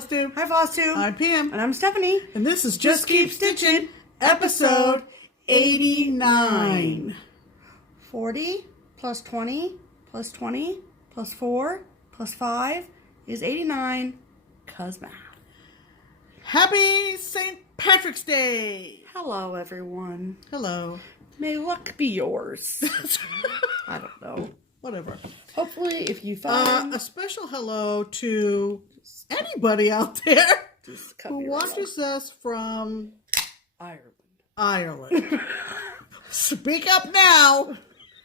FlossTube. Hi, FlossTube. I'm Pam. And I'm Stephanie. And this is Just Keep Stitching, episode 89. 40 plus 20 plus 20 plus 4 plus 5 is 89. Cuz math. Happy St. Patrick's Day. Hello, everyone. Hello. May luck be yours. I don't know. Whatever. Hopefully, if you find... A special hello to anybody out there who watches us from Ireland. Speak up now.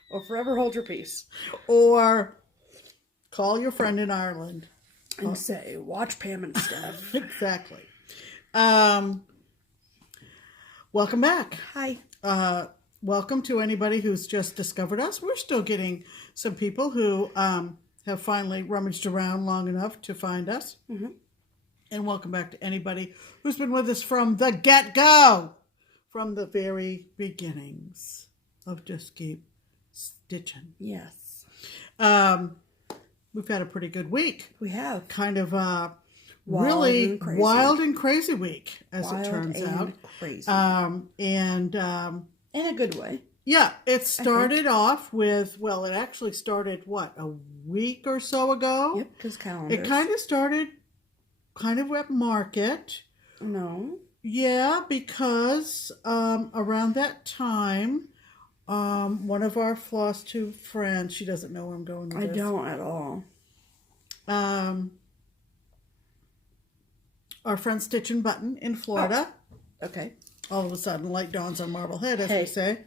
Or forever hold your peace. Or call your friend in Ireland. And say, watch Pam and Steph. Exactly. Welcome back. Hi. Welcome to anybody who's just discovered us. We're still getting some people who have finally rummaged around long enough to find us. Mm-hmm. And welcome back to anybody who's been with us from the get-go, from the very beginnings of Just Keep Stitching. Yes. We've had a pretty good week. We have. Kind of Wild and crazy week, as it turns out. Crazy. In a good way. Yeah, it started off with, well, it actually started, a week or so ago? Yep, because calendars. It kind of started at market. No. Yeah, because around that time, one of our FlossTube friends, she doesn't know where I'm going with this. I don't at all. Our friend Stitch and Button in Florida. Oh, okay. All of a sudden, light dawns on Marblehead, as we say.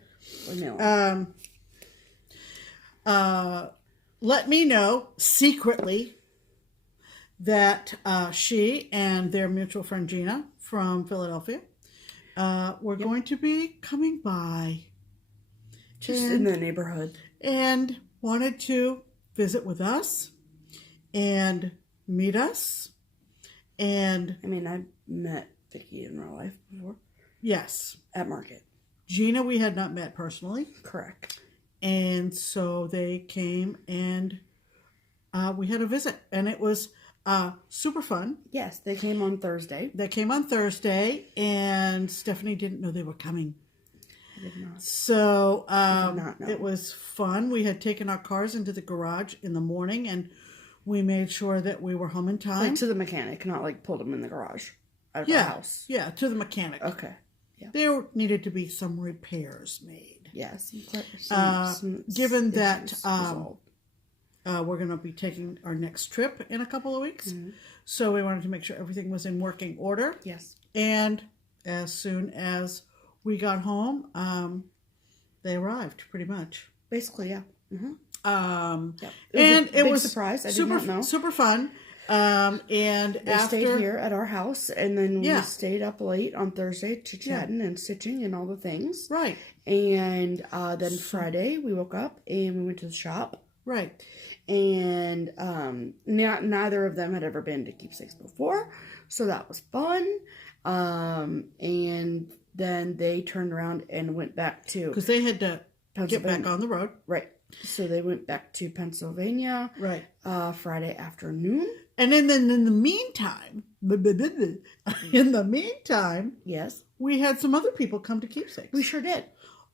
Let me know secretly that she and their mutual friend Gina from Philadelphia were going to be coming by. Just in the neighborhood. And wanted to visit with us and meet us. And I mean, I've met Vicky in real life before. Yes. At market. Gina we had not met personally. Correct. And so they came and we had a visit. And it was super fun. Yes, they came on Thursday. And Stephanie didn't know they were coming. I did not. So I did not know. It was fun. We had taken our cars into the garage in the morning and we made sure that we were home in time. Like to the mechanic, not like pulled them in the garage out of the house. Yeah, to the mechanic. Okay. Yeah. There needed to be some repairs made. Yes. Given that we're going to be taking our next trip in a couple of weeks. Mm-hmm. So we wanted to make sure everything was in working order. Yes. And as soon as we got home, they arrived pretty much. Basically, yeah. Mm-hmm. It was a surprise. I super, did not know. Super fun. And they stayed here at our house, and then we stayed up late on Thursday chit-chatting and stitching and all the things. Right. And then Friday we woke up and we went to the shop. Right. And neither of them had ever been to Keepsakes before, so that was fun. And then they turned around and went back to... Because they had to get back on the road. Right. So they went back to Pennsylvania. Right. Friday afternoon. And then in the meantime, yes, we had some other people come to Keepsakes. We sure did.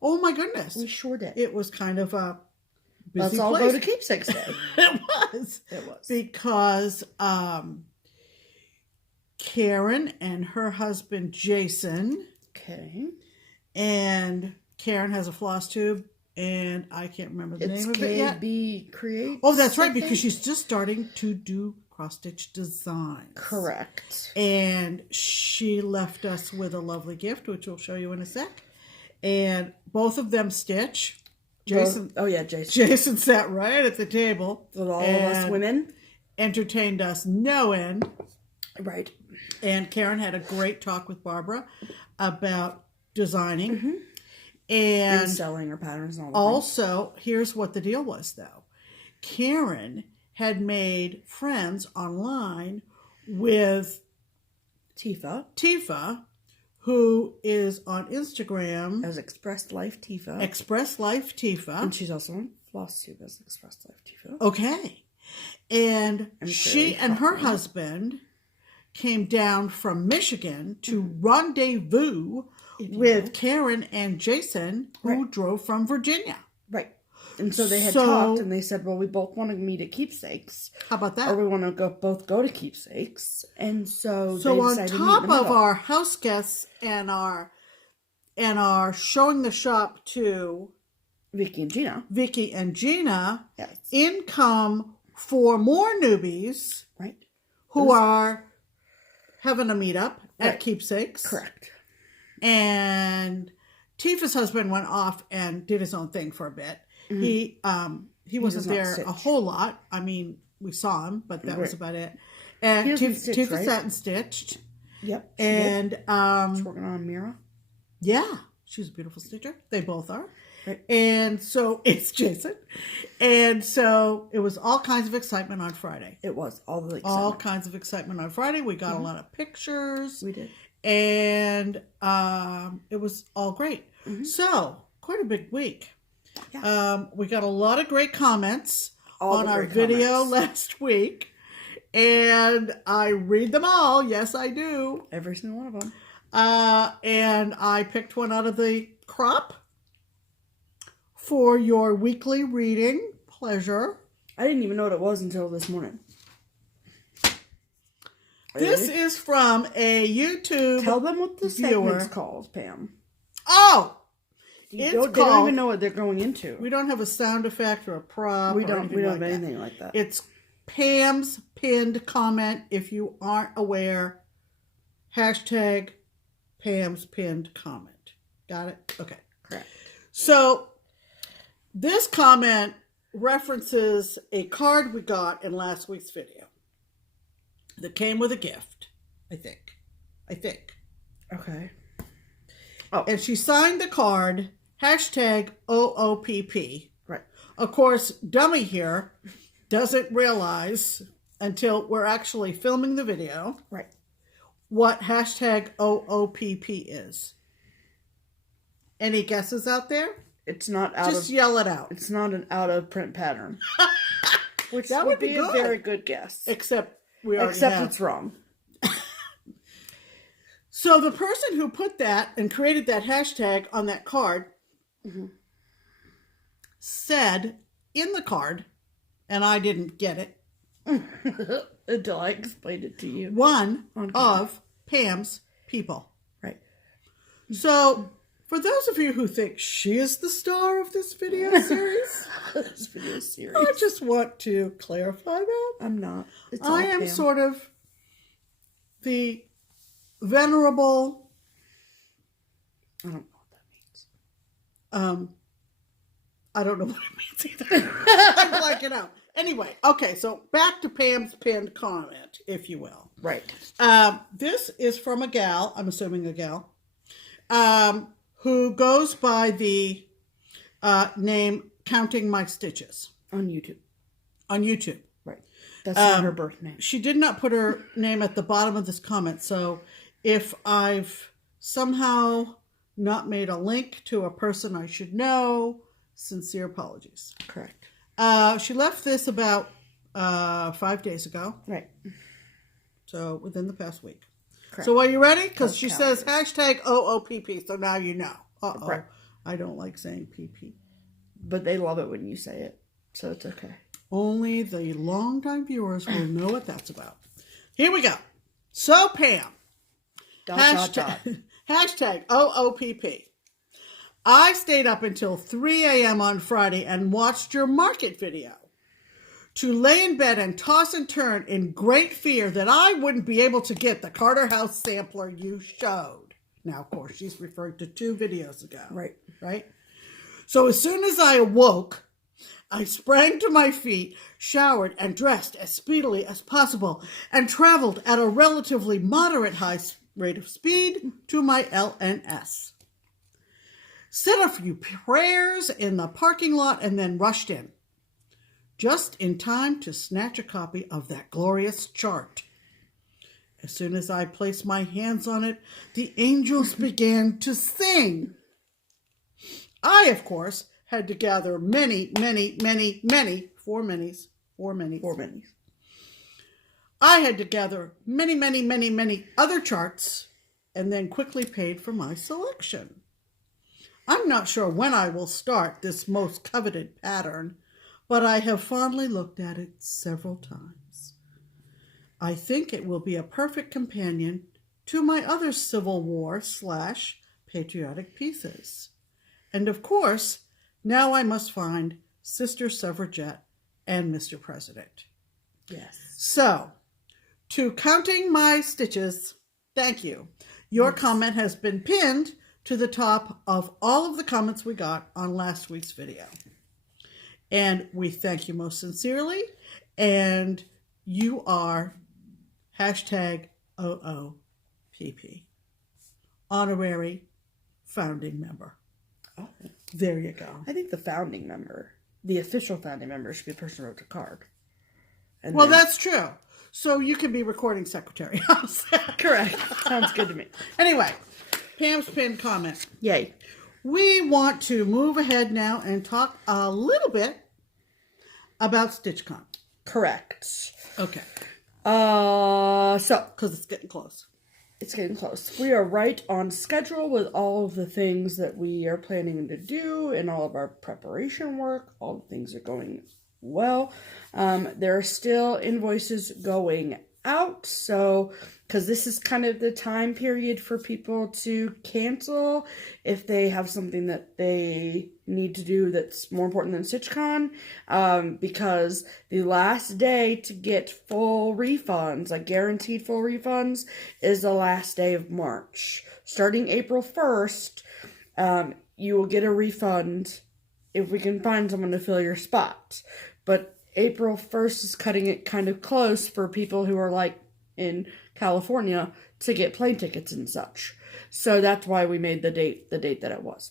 Oh my goodness. We sure did. It was kind of a busy Let's all place. go to Keepsakes Day. It was. Because Karen and her husband Jason. Okay. And Karen has a FlossTube. And I can't remember the name of it yet. KB Creates. Oh, that's right, because she's just starting to do cross-stitch designs. Correct. And she left us with a lovely gift, which we'll show you in a sec. And both of them stitch. Jason. Jason. Jason sat right at the table. With all of us women. Entertained us no end. Right. And Karen had a great talk with Barbara about designing. Mm-hmm. And selling her patterns and all that. Also, here's what the deal was, though. Karen had made friends online with Tifa, who is on Instagram as Express Life Tifa. And she's also on FlossTube as Express Life Tifa. Okay. And she and her husband came down from Michigan to rendezvous with Karen and Jason, who drove from Virginia. Right. And so they had talked, and they said, well, we both want to meet at Keepsakes. How about that? Or we want to both go to Keepsakes. And so they on decided top to meet in the of middle. our house guests and our showing the shop to Vicky and Gina. Yes. In come 4 more newbies. Right. Who are having a meetup at Keepsakes. Correct. And Tifa's husband went off and did his own thing for a bit. Mm-hmm. He wasn't there a whole lot. I mean, we saw him, but that was about it. And Tifa sat and stitched. Yep. And she's working on a mirror. Yeah. She's a beautiful stitcher. They both are. Right. And so it's Jason. And so it was all kinds of excitement on Friday. It was all kinds of excitement on Friday. We got a lot of pictures. We did. And it was all great. Mm-hmm. So, quite a big week. Yeah. We got a lot of great comments on our video last week. And I read them all. Yes, I do. Every single one of them. And I picked one out of the crop for your weekly reading pleasure. I didn't even know what it was until this morning. This is from a YouTube Tell them what the segment's called, Pam. Oh! They don't even know what they're going into. We don't have a sound effect or a prop. We don't have anything like that. It's Pam's pinned comment. If you aren't aware, hashtag Pam's pinned comment. Got it? Okay. Correct. So, this comment references a card we got in last week's video that came with a gift, I think. Okay. Oh. And she signed the card, hashtag OOPP. Right. Of course, Dummy here doesn't realize until we're actually filming the video. Right. What hashtag OOPP is. Any guesses out there? It's not Just yell it out. It's not an out of print pattern. Which that would be a very good guess. Except it's wrong. So the person who put that and created that hashtag on that card said in the card, and I didn't get it until I explained it to you. One of Pam's people. Right. So for those of you who think she is the star of this video series, I just want to clarify that. I'm not. I am sort of the venerable. I don't know what that means. I don't know what it means either. I'm blanking out. Anyway, okay, so back to Pam's pinned comment, if you will. Right. This is from a gal, I'm assuming a gal, who goes by the name Counting My Stitches. On YouTube. Right. That's not her birth name. She did not put her name at the bottom of this comment, so if I've somehow not made a link to a person I should know, sincere apologies. Correct. She left this about 5 days ago. Right. So within the past week. Correct. So are you ready? Because she says hashtag OOPP, so now you know. Uh-oh. Right. I don't like saying PP. But they love it when you say it, so it's okay. Only the longtime viewers will know what that's about. Here we go. So Pam. Hashtag OOPP. I stayed up until 3 a.m. on Friday and watched your market video. To lay in bed and toss and turn in great fear that I wouldn't be able to get the Carter House sampler you showed. Now, of course, she's referring to 2 videos ago. Right? So as soon as I awoke, I sprang to my feet, showered, and dressed as speedily as possible, and traveled at a relatively moderate high rate of speed to my LNS. Said a few prayers in the parking lot and then rushed in. Just in time to snatch a copy of that glorious chart. As soon as I placed my hands on it, the angels began to sing. I, of course, had to gather many. I had to gather many, many, many, many other charts and then quickly paid for my selection. I'm not sure when I will start this most coveted pattern, but I have fondly looked at it several times. I think it will be a perfect companion to my other Civil War / patriotic pieces. And of course, now I must find Sister Suffragette and Mr. President. Yes. So, to counting my stitches, thank you. Your comment has been pinned to the top of all of the comments we got on last week's video. And we thank you most sincerely. And you are #OOPP, honorary founding member. Oh. There you go. I think the official founding member should be the person who wrote the card. And Well, that's true. So you can be recording secretary. correct. Sounds good to me. Anyway, Pam's pinned comment. Yay. We want to move ahead now and talk a little bit about StitchCon. Correct. Okay. So Because it's getting close. it's getting close. We are right on schedule with all of the things that we are planning to do and all of our preparation work. All the things are going well. There are still invoices going out, so because this is kind of the time period for people to cancel if they have something that they need to do that's more important than StitchCon, because the last day to get full refunds, like guaranteed full refunds, is the last day of March. Starting April 1st, you will get a refund if we can find someone to fill your spot. But April 1st is cutting it kind of close for people who are like in California to get plane tickets and such. So that's why we made the date that it was.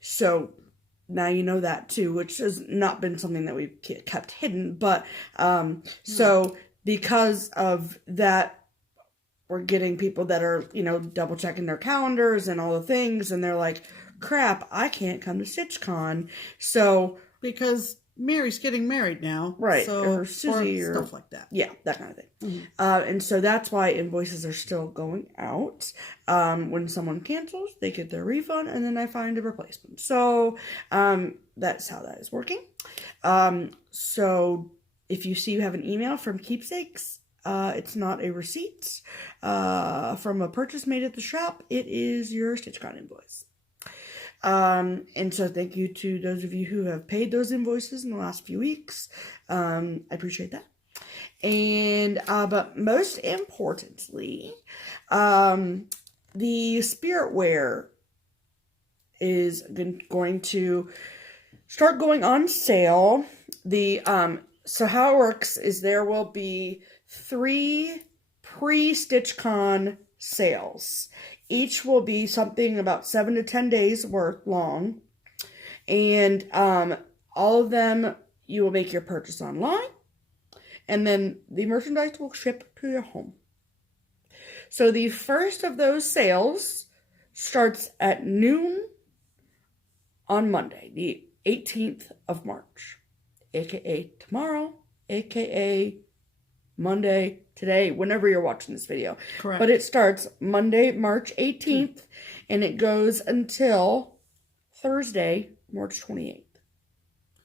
So now you know that too, which has not been something that we've kept hidden. But so because of that, we're getting people that are, double checking their calendars and all the things, and they're like, crap, I can't come to StitchCon. So Because Mary's getting married now. Right. So, or Susie or stuff like that. Yeah, that kind of thing. Mm-hmm. And so that's why invoices are still going out. When someone cancels, they get their refund, and then I find a replacement. So that's how that is working. So if you see you have an email from Keepsakes, it's not a receipt from a purchase made at the shop. It is your StitchCon invoice. And so thank you to those of you who have paid those invoices in the last few weeks. I appreciate that. And, but most importantly, the Spiritware is going to start going on sale. So how it works is there will be 3 pre-StitchCon sales. Each will be something about 7 to 10 days worth long. And all of them, you will make your purchase online. And then the merchandise will ship to your home. So the first of those sales starts at noon on Monday, the 18th of March. AKA tomorrow, AKA Monday, today, whenever you're watching this video. Correct. But it starts Monday, March 18th, and it goes until Thursday, March 28th.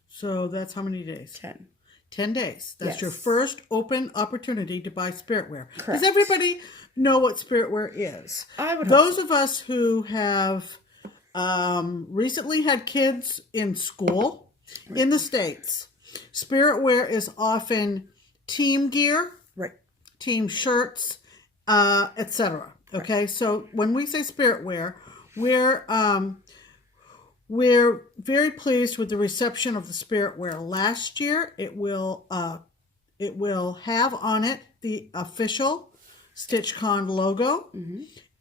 So that's how many days? 10. 10 days. That's Yes. your first open opportunity to buy Spiritware. Correct. Does everybody know what Spiritware is? I would hope Those so. of us who have recently had kids in school in the States, Spiritware is often team gear, Right. team shirts, etc. Okay, so when we say Spiritware, we're very pleased with the reception of the Spiritware. Last year, it will have on it the official StitchCon logo,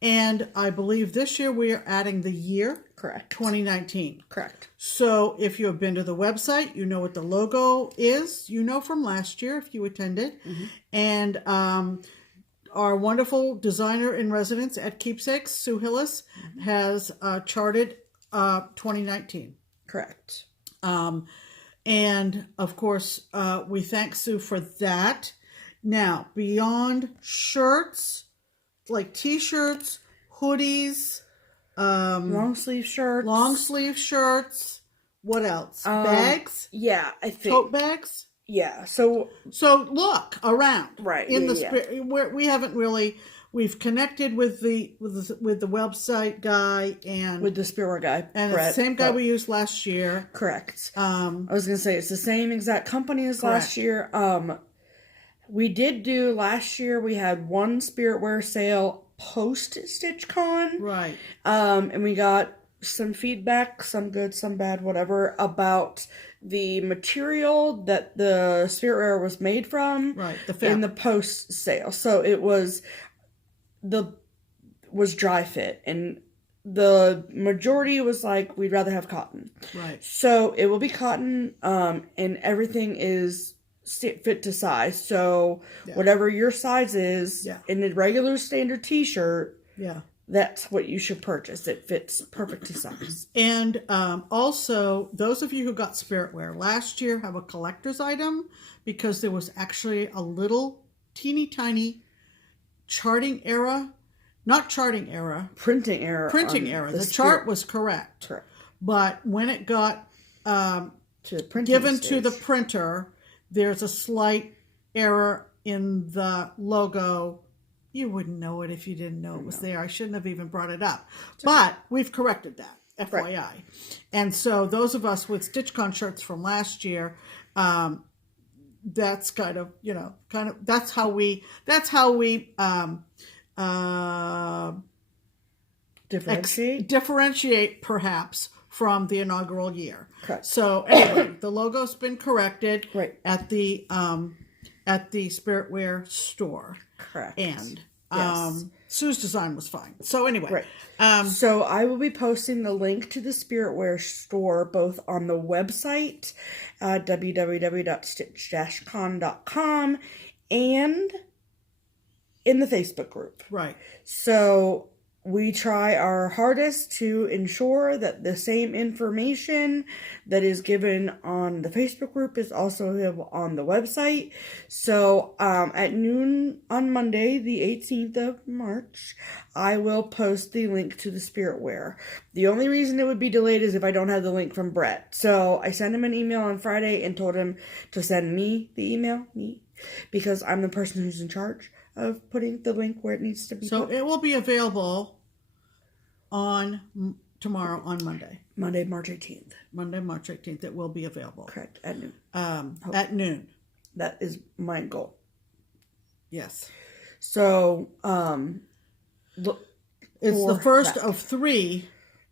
and I believe this year we are adding the year. Correct. 2019. Correct. So if you have been to the website, you know what the logo is. You know from last year if you attended. And our wonderful designer in residence at Keepsakes, Sue Hillis, has charted 2019. Correct. And of course, we thank Sue for that. Now, beyond shirts, like t-shirts, hoodies, long sleeve shirts. What else? Bags? Yeah, I think. Tote bags? Yeah. So look around. Right. In the spirit, we haven't really. We've connected with the website guy and with the spiritware guy, and Brett, it's the same guy we used last year. Correct. I was gonna say it's the same exact company as last year. We did do last year. We had one spiritware sale post StitchCon, right? And we got some feedback, some good, some bad, whatever, about the material that the spiritware was made from, right? In the post sale, so it was dry fit, and the majority was like, we'd rather have cotton. Right. So it will be cotton, and everything is fit to size. So whatever your size is in the regular standard t-shirt, that's what you should purchase. It fits perfect to size. And also, those of you who got spiritware last year have a collector's item, because there was actually a little teeny tiny printing error. The chart was correct. But when it got given to the printer, there's a slight error in the logo. You wouldn't know it if you didn't know it was there. I shouldn't have even brought it up. But we've corrected that, FYI. Right. And so those of us with StitchCon shirts from last year, that's that's how we differentiate perhaps from the inaugural year. Correct. So anyway, the logo's been corrected at the Spiritware store. Correct. And Sue's design was fine. So anyway, so I will be posting the link to the Spiritware store both on the website, www.stitch-con.com, and in the Facebook group. Right. So we try our hardest to ensure that the same information that is given on the Facebook group is also available on the website. So at noon on Monday, the 18th of March, I will post the link to the Spiritware. The only reason it would be delayed is if I don't have the link from Brett. So I sent him an email on Friday and told him to send me the email, because I'm the person who's in charge of putting the link where it needs to be. So it will be available on tomorrow, on Monday. Monday, March 18th. Monday, March 18th, it will be available. Correct, at noon. At noon. That is my goal. Yes. So, it's the first of 3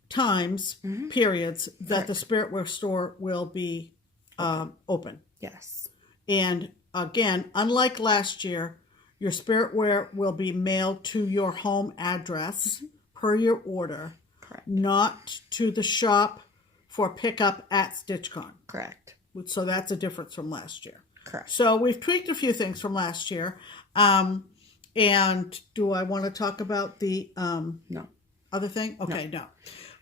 times, periods, that the Spiritware store will be open. Yes. And again, unlike last year, your Spiritware will be mailed to your home address per your order. Correct. Not to the shop for pickup at StitchCon. Correct. So that's a difference from last year. Correct. So we've tweaked a few things from last year. And do I want to talk about the no other thing? Okay, no.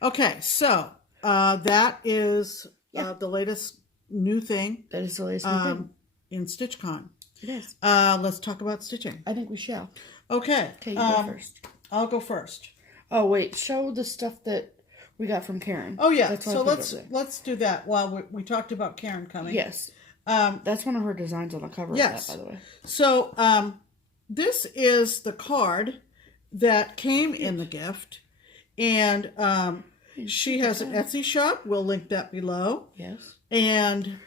Okay, so that is the latest new thing. That is the latest new thing in StitchCon. It is. Let's talk about stitching. I think we shall. Okay. Okay, you go first. I'll go first. Oh wait, show the stuff that we got from Karen. Oh yeah. So let's do that while we talked about Karen coming. Yes. That's one of her designs on the cover. Yes. Of that, by the way. So this is the card that came in the gift, and she has an Etsy shop. We'll link that below. Yes. And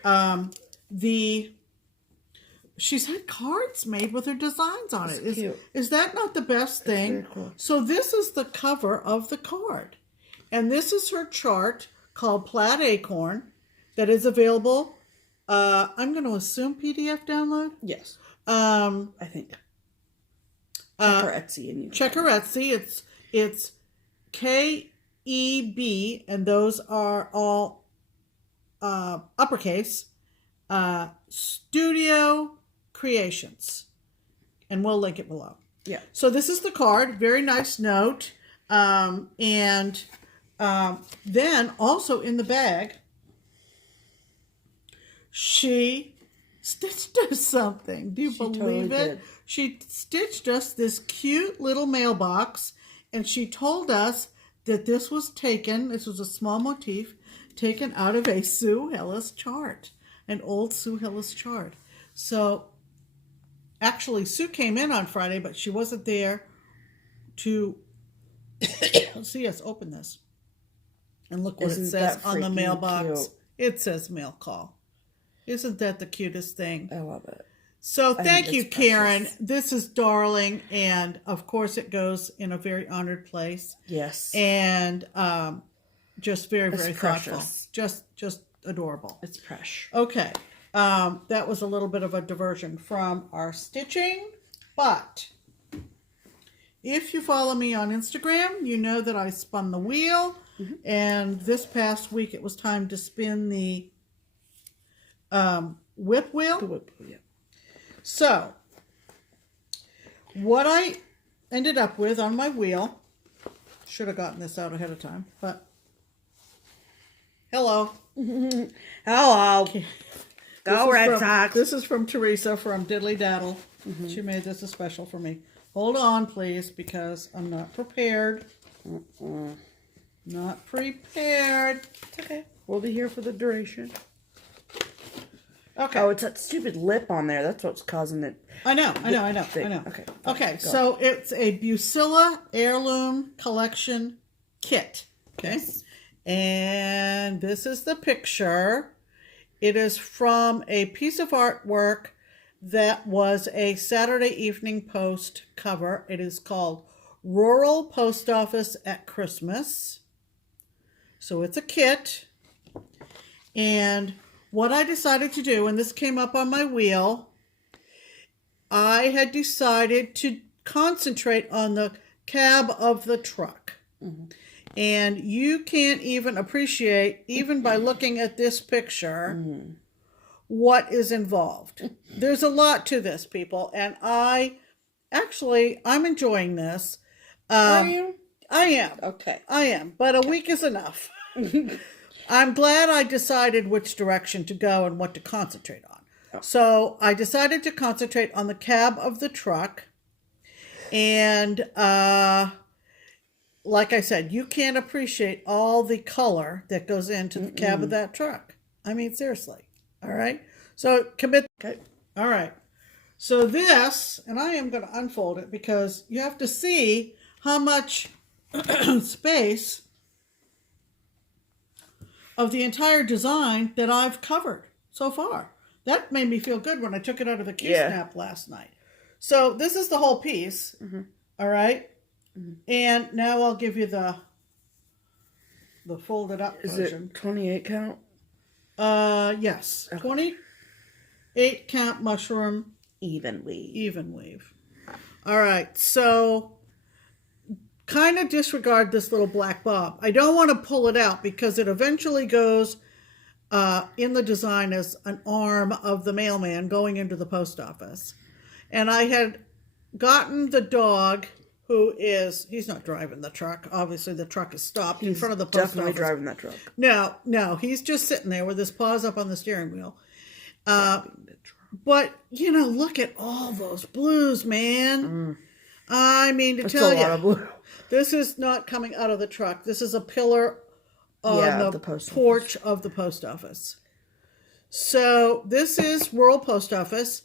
she's had cards made with her designs on it. Is that not the best thing? Very cool. So this is the cover of the card. And this is her chart called Plaid Acorn that is available. I'm going to assume PDF download. Yes. I think. Check her Etsy. And check her Etsy. It's KEB, and those are all uppercase. Studio Creations, and we'll link it below. Yeah. So this is the card. Very nice note. And then also in the bag, she stitched us something. Do you believe totally it? did. She stitched us this cute little mailbox, and she told us that this was a small motif, taken out of a Sue Hillis chart, an old Sue Hillis chart. So, actually, Sue came in on Friday, but she wasn't there to see us open this. And look what it says on the mailbox. Cute? It says mail call. Isn't that the cutest thing? I love it. So thank you, Karen. Precious. This is darling, and of course it goes in a very honored place. Yes. And just very, very thoughtful. Precious. Just adorable. It's precious. Okay. That was a little bit of a diversion from our stitching, but if you follow me on Instagram, you know that I spun the wheel, and this past week it was time to spin the whip wheel. The whip wheel, yeah. So, what I ended up with on my wheel, should have gotten this out ahead of time, but hello. Hello. Go Red Sox. This is from Teresa from Diddly Daddle. She made this a special for me. Hold on, please, because I'm not prepared. Not prepared. It's okay. We'll be here for the duration. Okay. Oh, it's that stupid lip on there. That's what's causing it. I know. Okay. Okay, so it's a Busilla Heirloom Collection kit. Okay. Yes. And this is the picture. It is from a piece of artwork that was a Saturday Evening Post cover. It is called Rural Post Office at Christmas. So it's a kit. And what I decided to do, and this came up on my wheel, I had decided to concentrate on the cab of the truck. And you can't even appreciate, even by looking at this picture, what is involved. There's a lot to this, people, and I'm enjoying this. Are you? I am. Okay. I am, but a week is enough. I'm glad I decided which direction to go and what to concentrate on. Oh. So I decided to concentrate on the cab of the truck. And like I said, you can't appreciate all the color that goes into the cab of that truck. I mean, seriously. All right. So commit. Okay. All right. So this, and I am going to unfold it because you have to see how much space of the entire design that I've covered so far. That made me feel good when I took it out of the Q-snap last night. So this is the whole piece. All right. And now I'll give you the folded up version. Is it 28 count? Yes. Okay. 28 count mushroom. Even weave. Even weave. All right. So kind of disregard this little black bob. I don't want to pull it out because it eventually goes in the design as an arm of the mailman going into the post office. And I had gotten the dog he's not driving the truck. Obviously the truck is stopped in front of the post office. Definitely driving that truck. No, he's just sitting there with his paws up on the steering wheel. But, look at all those blues, man. I mean, to tell you. That's a lot of blue. This is not coming out of the truck. This is a pillar on the porch of the post office. So this is rural post office.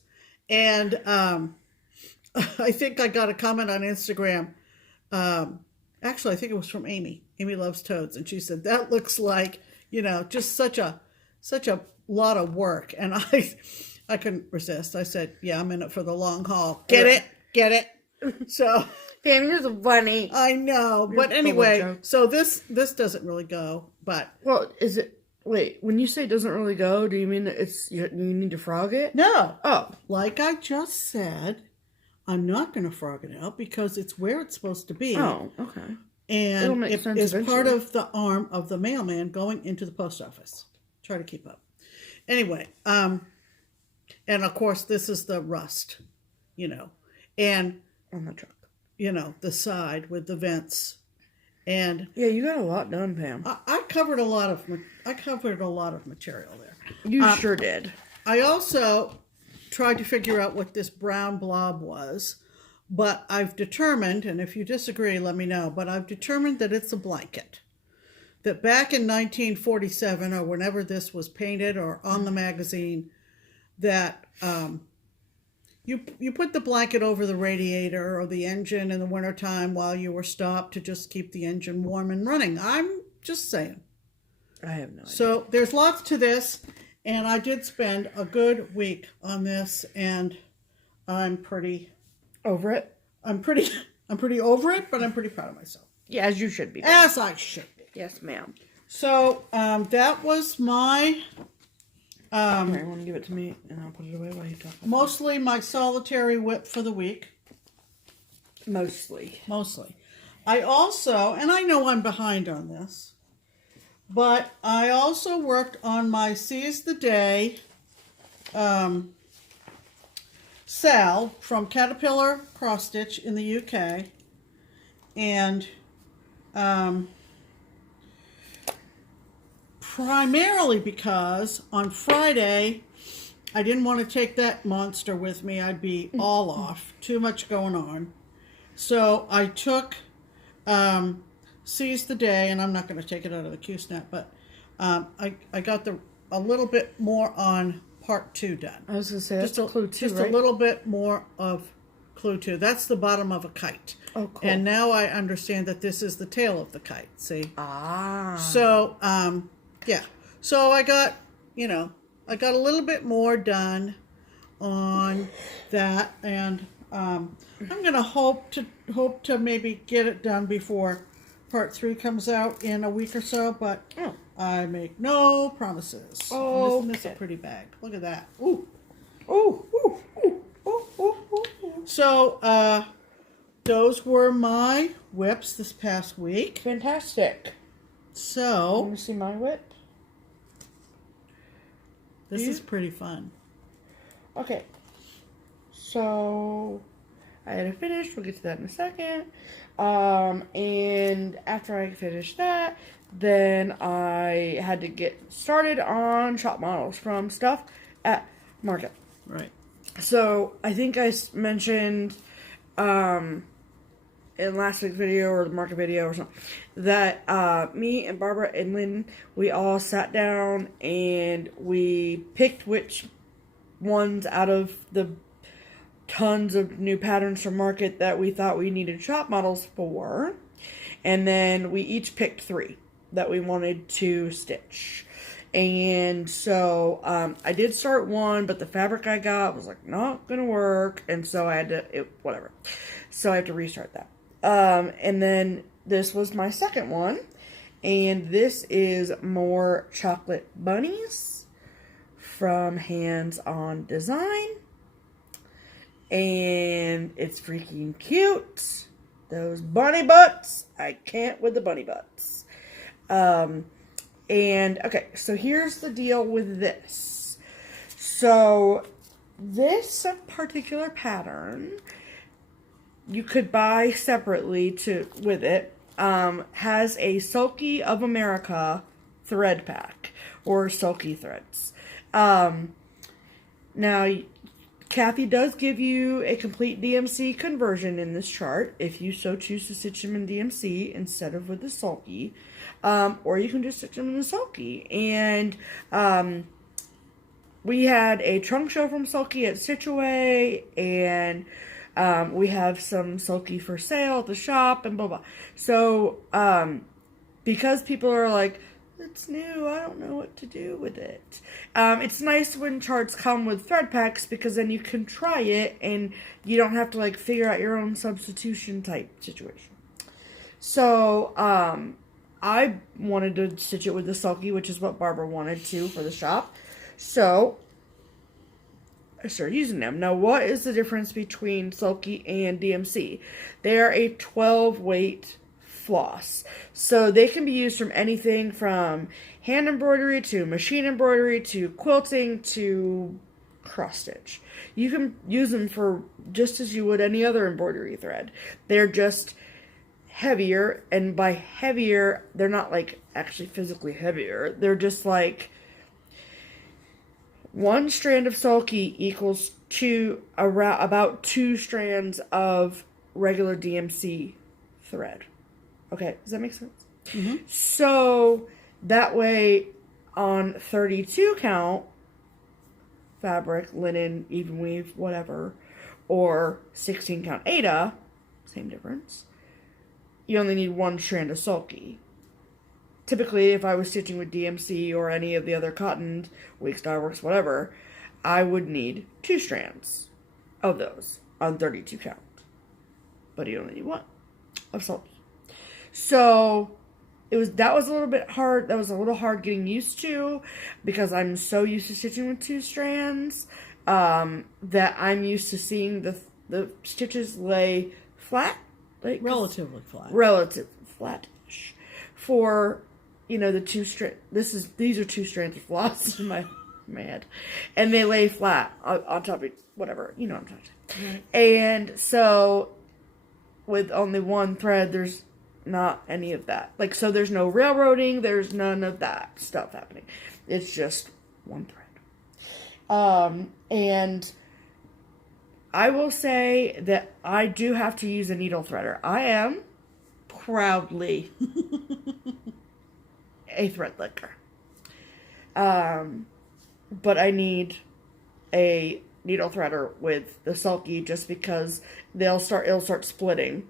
And I think I got a comment on Instagram. Actually, I think it was from Amy. Amy loves toads. And she said, that looks like, just such a lot of work. And I couldn't resist. I said, yeah, I'm in it for the long haul. Get it. So Pam, you're the bunny. I know. But anyway, so this doesn't really go, but. Well, is it, wait, when you say it doesn't really go, do you mean that you need to frog it? No. Oh. Like I just said, I'm not going to frog it out because it's where it's supposed to be. Oh, okay. And it is part of the arm of the mailman going into the post office. Try to keep up. Anyway, and of course this is the rust, and on the truck. The side with the vents. And yeah, you got a lot done, Pam. I covered a lot of material there. You sure did. I also tried to figure out what this brown blob was, but I've determined, and if you disagree, let me know, but I've determined that it's a blanket. That back in 1947, or whenever this was painted or on the magazine, that you put the blanket over the radiator or the engine in the wintertime while you were stopped to just keep the engine warm and running. I'm just saying. I have no idea. So there's lots to this, and I did spend a good week on this, and I'm pretty over it. I'm pretty over it, but I'm pretty proud of myself. Yeah, as you should be. As I should be. Yes, ma'am. So that was my Here, you want to give it to me, and I'll put it away while you talk. mostly my solitary whip for the week. Mostly. I also, and I know I'm behind on this, but I also worked on my Seize the Day Sal from Caterpillar Cross Stitch in the UK, and primarily because on Friday I didn't want to take that monster with me. I'd be all off. Too much going on. So I took Seize the Day, and I'm not going to take it out of the Q-snap, but I got a little bit more on part 2 done. I was going to say, that's clue 2, Just right? a little bit more of clue 2. That's the bottom of a kite. Oh, cool. And now I understand that this is the tail of the kite, see? Ah. So, yeah. So I got a little bit more done on that, and I'm going to hope to maybe get it done before part 3 comes out in a week or so, but I make no promises. Oh, Isn't this a pretty bag? Look at that. Ooh. Ooh, ooh, ooh, ooh, ooh, ooh. So, those were my whips this past week. Fantastic. So, Want to see my whip? this is pretty fun. Okay. So, I had to finish. We'll get to that in a second. And after I finished that, then I had to get started on shop models from stuff at Market. Right. So, I think I mentioned in last week's video or the Market video or something that me and Barbara and Lynn, we all sat down and we picked which ones out of the tons of new patterns from Market that we thought we needed shop models for. And then we each picked 3 that we wanted to stitch. And so I did start one, but the fabric I got was like not gonna work, and so I had to whatever. So I had to restart that. And then this was my second one, and this is more chocolate bunnies from Hands On Design, and it's freaking cute. Those bunny butts, I can't with the bunny butts. And, okay, so here's the deal with this. So, this particular pattern, you could buy separately with it, has a Sulky of America thread pack, or Sulky threads. Now, Kathy does give you a complete DMC conversion in this chart, if you so choose to stitch them in DMC instead of with the Sulky. Or you can just stitch them in the Sulky. And we had a trunk show from Sulky at Stitch Away, and we have some Sulky for sale at the shop, and blah blah. So because people are like, it's new, I don't know what to do with it. It's nice when charts come with thread packs, because then you can try it and you don't have to like figure out your own substitution type situation. So I wanted to stitch it with the Sulky, which is what Barbara wanted to for the shop. So I started using them. Now, what is the difference between Sulky and DMC? They are a 12 weight floss. So they can be used from anything from hand embroidery to machine embroidery to quilting to cross stitch. You can use them for just as you would any other embroidery thread. They're just heavier, and by heavier, they're not like actually physically heavier. They're just like 1 strand of Sulky equals about 2 strands of regular DMC thread. Okay, does that make sense? Mm-hmm. So that way on 32 count fabric, linen, even weave, whatever, or 16 count Aida, same difference, you only need 1 strand of sulky. Typically, if I was stitching with DMC or any of the other cotton, Weeks, Dyeworks, whatever, I would need 2 strands of those on 32 count. But you only need 1 of sulky. So that was a little bit hard. That was a little hard getting used to because I'm so used to stitching with 2 strands that I'm used to seeing the stitches lay flat, like Relatively flat. relative flat-ish for the 2 strand. These are 2 strands of floss in my head, and they lay flat on top of whatever. You know what I'm talking about. Right. And so with only 1 thread, there's not any of that. Like, so there's no railroading, there's none of that stuff happening. It's just 1 thread. And I will say that I do have to use a needle threader. I am proudly a thread licker. But I need a needle threader with the sulky just because it'll start splitting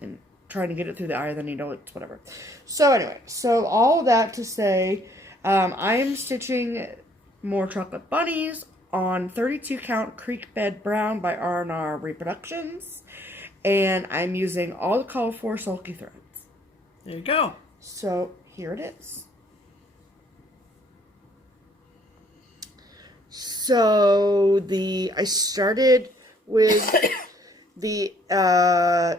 and trying to get it through the eye of the needle. It's whatever. So anyway, so all that to say, I am stitching more chocolate bunnies on 32 count Creek Bed Brown by R&R Reproductions, and I'm using all the Call for sulky threads. There you go. So here it is. So I started with the N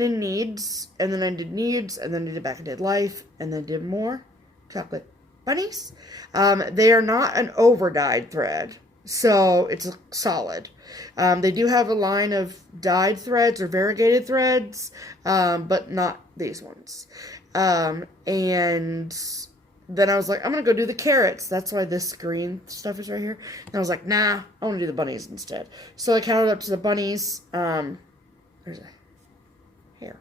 in needs, and then I did needs, and then I did back and did life, and then did more chocolate bunnies. They are not an over dyed thread, so it's solid. They do have a line of dyed threads or variegated threads, but not these ones. And then I was like, I'm going to go do the carrots. That's why this green stuff is right here. And I was like, nah, I want to do the bunnies instead. So I counted up to the bunnies. There's a hair.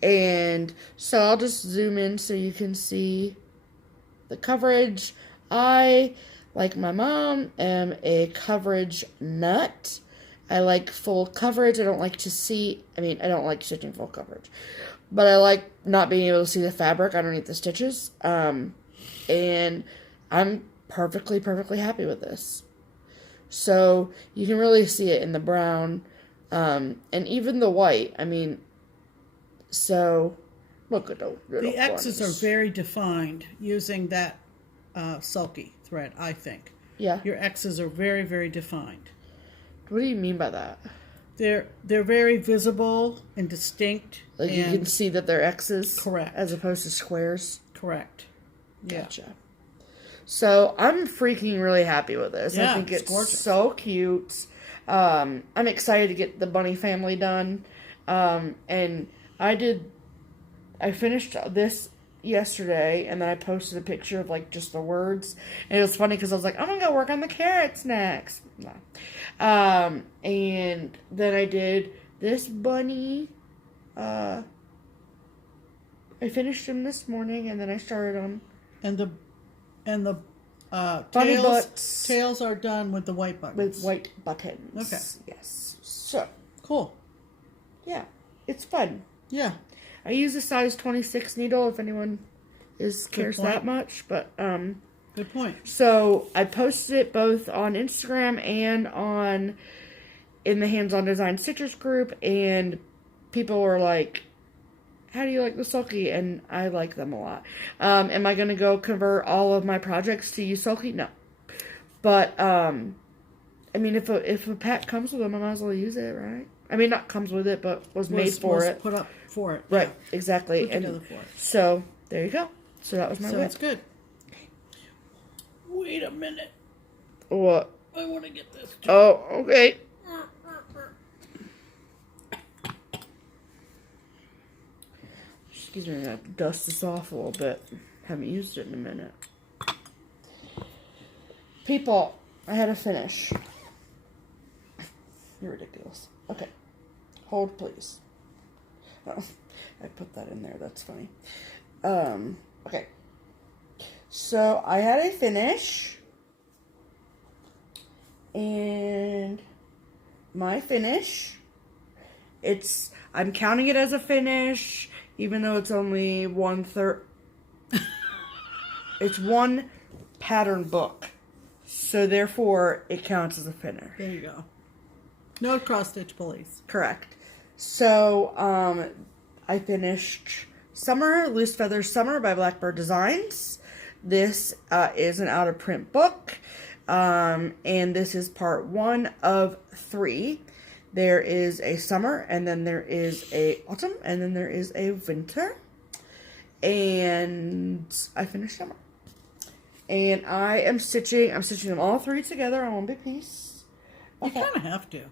And so I'll just zoom in so you can see the coverage. I, like my mom, am a coverage nut. I like full coverage. I don't like stitching full coverage. But I like not being able to see the fabric underneath the stitches. And I'm perfectly happy with this. So you can really see it in the brown, and even the white. I mean, so look at those little The X's bunnies. are very defined using that sulky thread, I think. Yeah. Your X's are very, very defined. What do you mean by that? They're very visible and distinct. Like you can see that they're X's? Correct. As opposed to squares? Correct. Yeah. Gotcha. So I'm freaking really happy with this. Yeah, I think it's gorgeous. so cute. I'm excited to get the bunny family done. And I finished this yesterday, and then I posted a picture of like just the words. And it was funny because I was like, I'm gonna go work on the carrots next. No. And then I did this bunny. I finished him this morning, and then I started on. And the Bunny tails, tails are done with the white buttons. With white buttons. Okay. Yes. So, Cool. yeah. It's fun. Yeah. I use a size 26 needle if anyone cares point. that much. But, Good point. so I posted it both on Instagram and in the Hands-On Design Stitchers group, and people were like, how do you like the sulky? And I like them a lot. Am I going to go convert all of my projects to use sulky? No. But, I mean, if a pack comes with them, I might as well use it, right? I mean, not comes with it, but was made for it. Put up for it. Right, Yeah. exactly. Put together for it. So, there you go. So, that was my So whip. it's good. Wait a minute. What? I want to get this. Oh, okay. Excuse me, I'm going to dust this off a little bit. Haven't used it in a minute. People, I had a finish. You're ridiculous. Okay. Hold, please. Oh, I put that in there. That's funny. Okay. So, I had a finish. And my finish, I'm counting it as a finish, even though it's only 1/3. It's one pattern book. So, therefore, it counts as a finish. There you go. No cross-stitch police. Correct. So, I finished Summer, Loose Feathers Summer by Blackbird Designs. This is an out-of-print book. And this is part 1 of 3. There is a summer, and then there is a autumn, and then there is a winter. And I finished summer. And I'm stitching them all 3 together on one big piece. You kind of have to.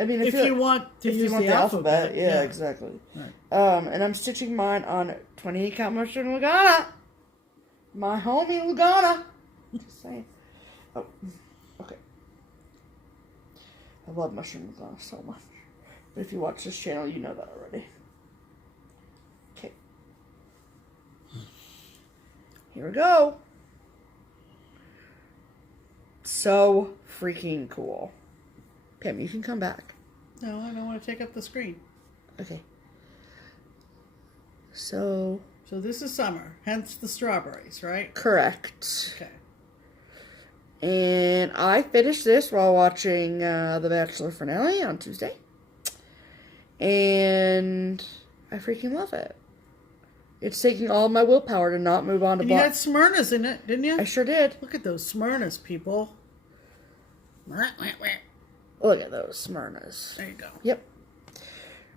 I mean, if you want to use the alphabet. Yeah, exactly. Right. And I'm stitching mine on 28 count mushroom Lugana. My homie Lugana. Just saying. Oh, okay. I love mushroom Lugana so much. But if you watch this channel, you know that already. Okay. Here we go. So freaking cool. Pam, you can come back. No, I don't want to take up the screen. Okay. So this is summer, hence the strawberries, right? Correct. Okay. And I finished this while watching The Bachelor finale on Tuesday. And I freaking love it. It's taking all my willpower to not move on to... And you had Smyrnas in it, didn't you? I sure did. Look at those Smyrnas, people. Look at those Smyrnas. There you go. Yep.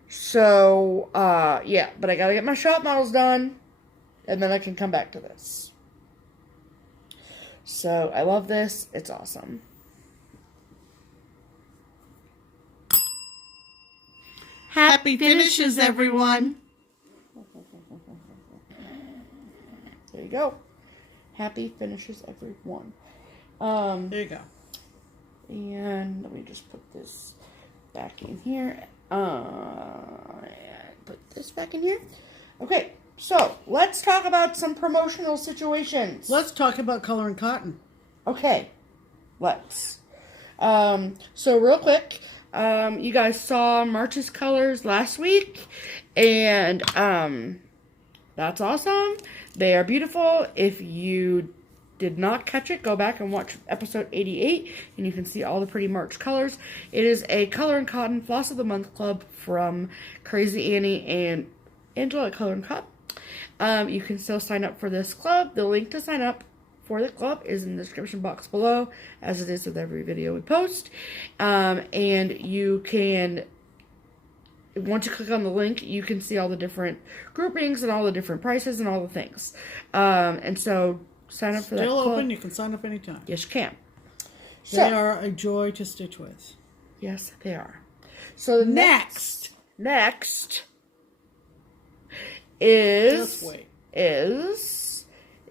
So, yeah. But I gotta get my shop models done. And then I can come back to this. So, I love this. It's awesome. Happy finishes, everyone. There you go. Happy finishes, everyone. There you go. And let me just put this back in here. And put this back in here. Okay, so let's talk about some promotional situations. Let's talk about color and cotton. Okay, let's. So real quick, you guys saw March's colors last week, and that's awesome. They are beautiful. If you did not catch it, go back and watch episode 88, and you can see all the pretty March colors. It is a Color and Cotton Floss of the Month Club from Crazy Annie and Angela at Color and Cotton. You can still sign up for this club. The link to sign up for the club is in the description box below, as it is with every video we post. And you can, once you click on the link, you can see all the different groupings and all the different prices and all the things. And so sign up for that Still club. open. You can sign up anytime. Yes, you can. They are a joy to stitch with. Yes, they are. So the next is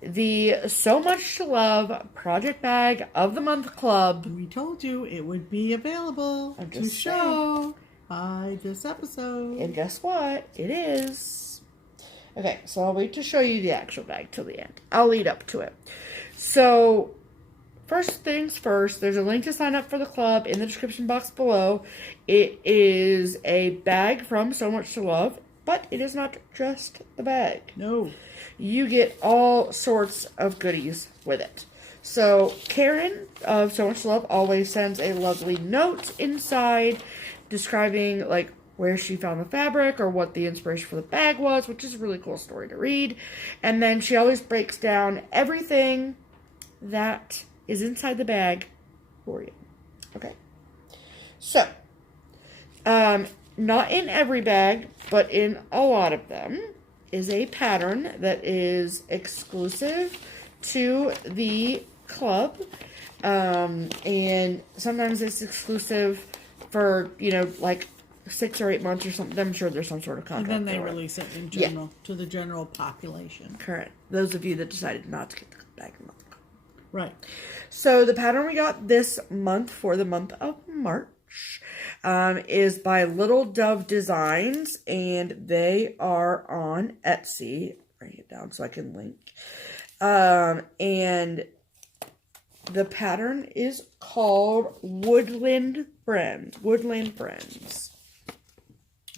the SewMuch2Luv Project Bag of the Month Club. We told you it would be available to show by this episode. And guess what? It is. Okay, so I'll wait to show you the actual bag till the end. I'll lead up to it. So, first things first, there's a link to sign up for the club in the description box below. It is a bag from SewMuch2Luv, but it is not just the bag. No. You get all sorts of goodies with it. So, Karen of SewMuch2Luv always sends a lovely note inside describing, like, where she found the fabric or what the inspiration for the bag was, which is a really cool story to read. And then she always breaks down everything that is inside the bag for you. Okay. So, not in every bag, but in a lot of them, is a pattern that is exclusive to the club. And sometimes it's exclusive for, like 6 or 8 months or something. I'm sure there's some sort of contract. And then they release it in general to the general population. Correct. Those of you that decided not to get the bag in the month. Right. So the pattern we got this month for the month of March gosh, is by Little Dove Designs, and they are on Etsy. Write it down so I can link. And the pattern is called Woodland Friend. Woodland Friends.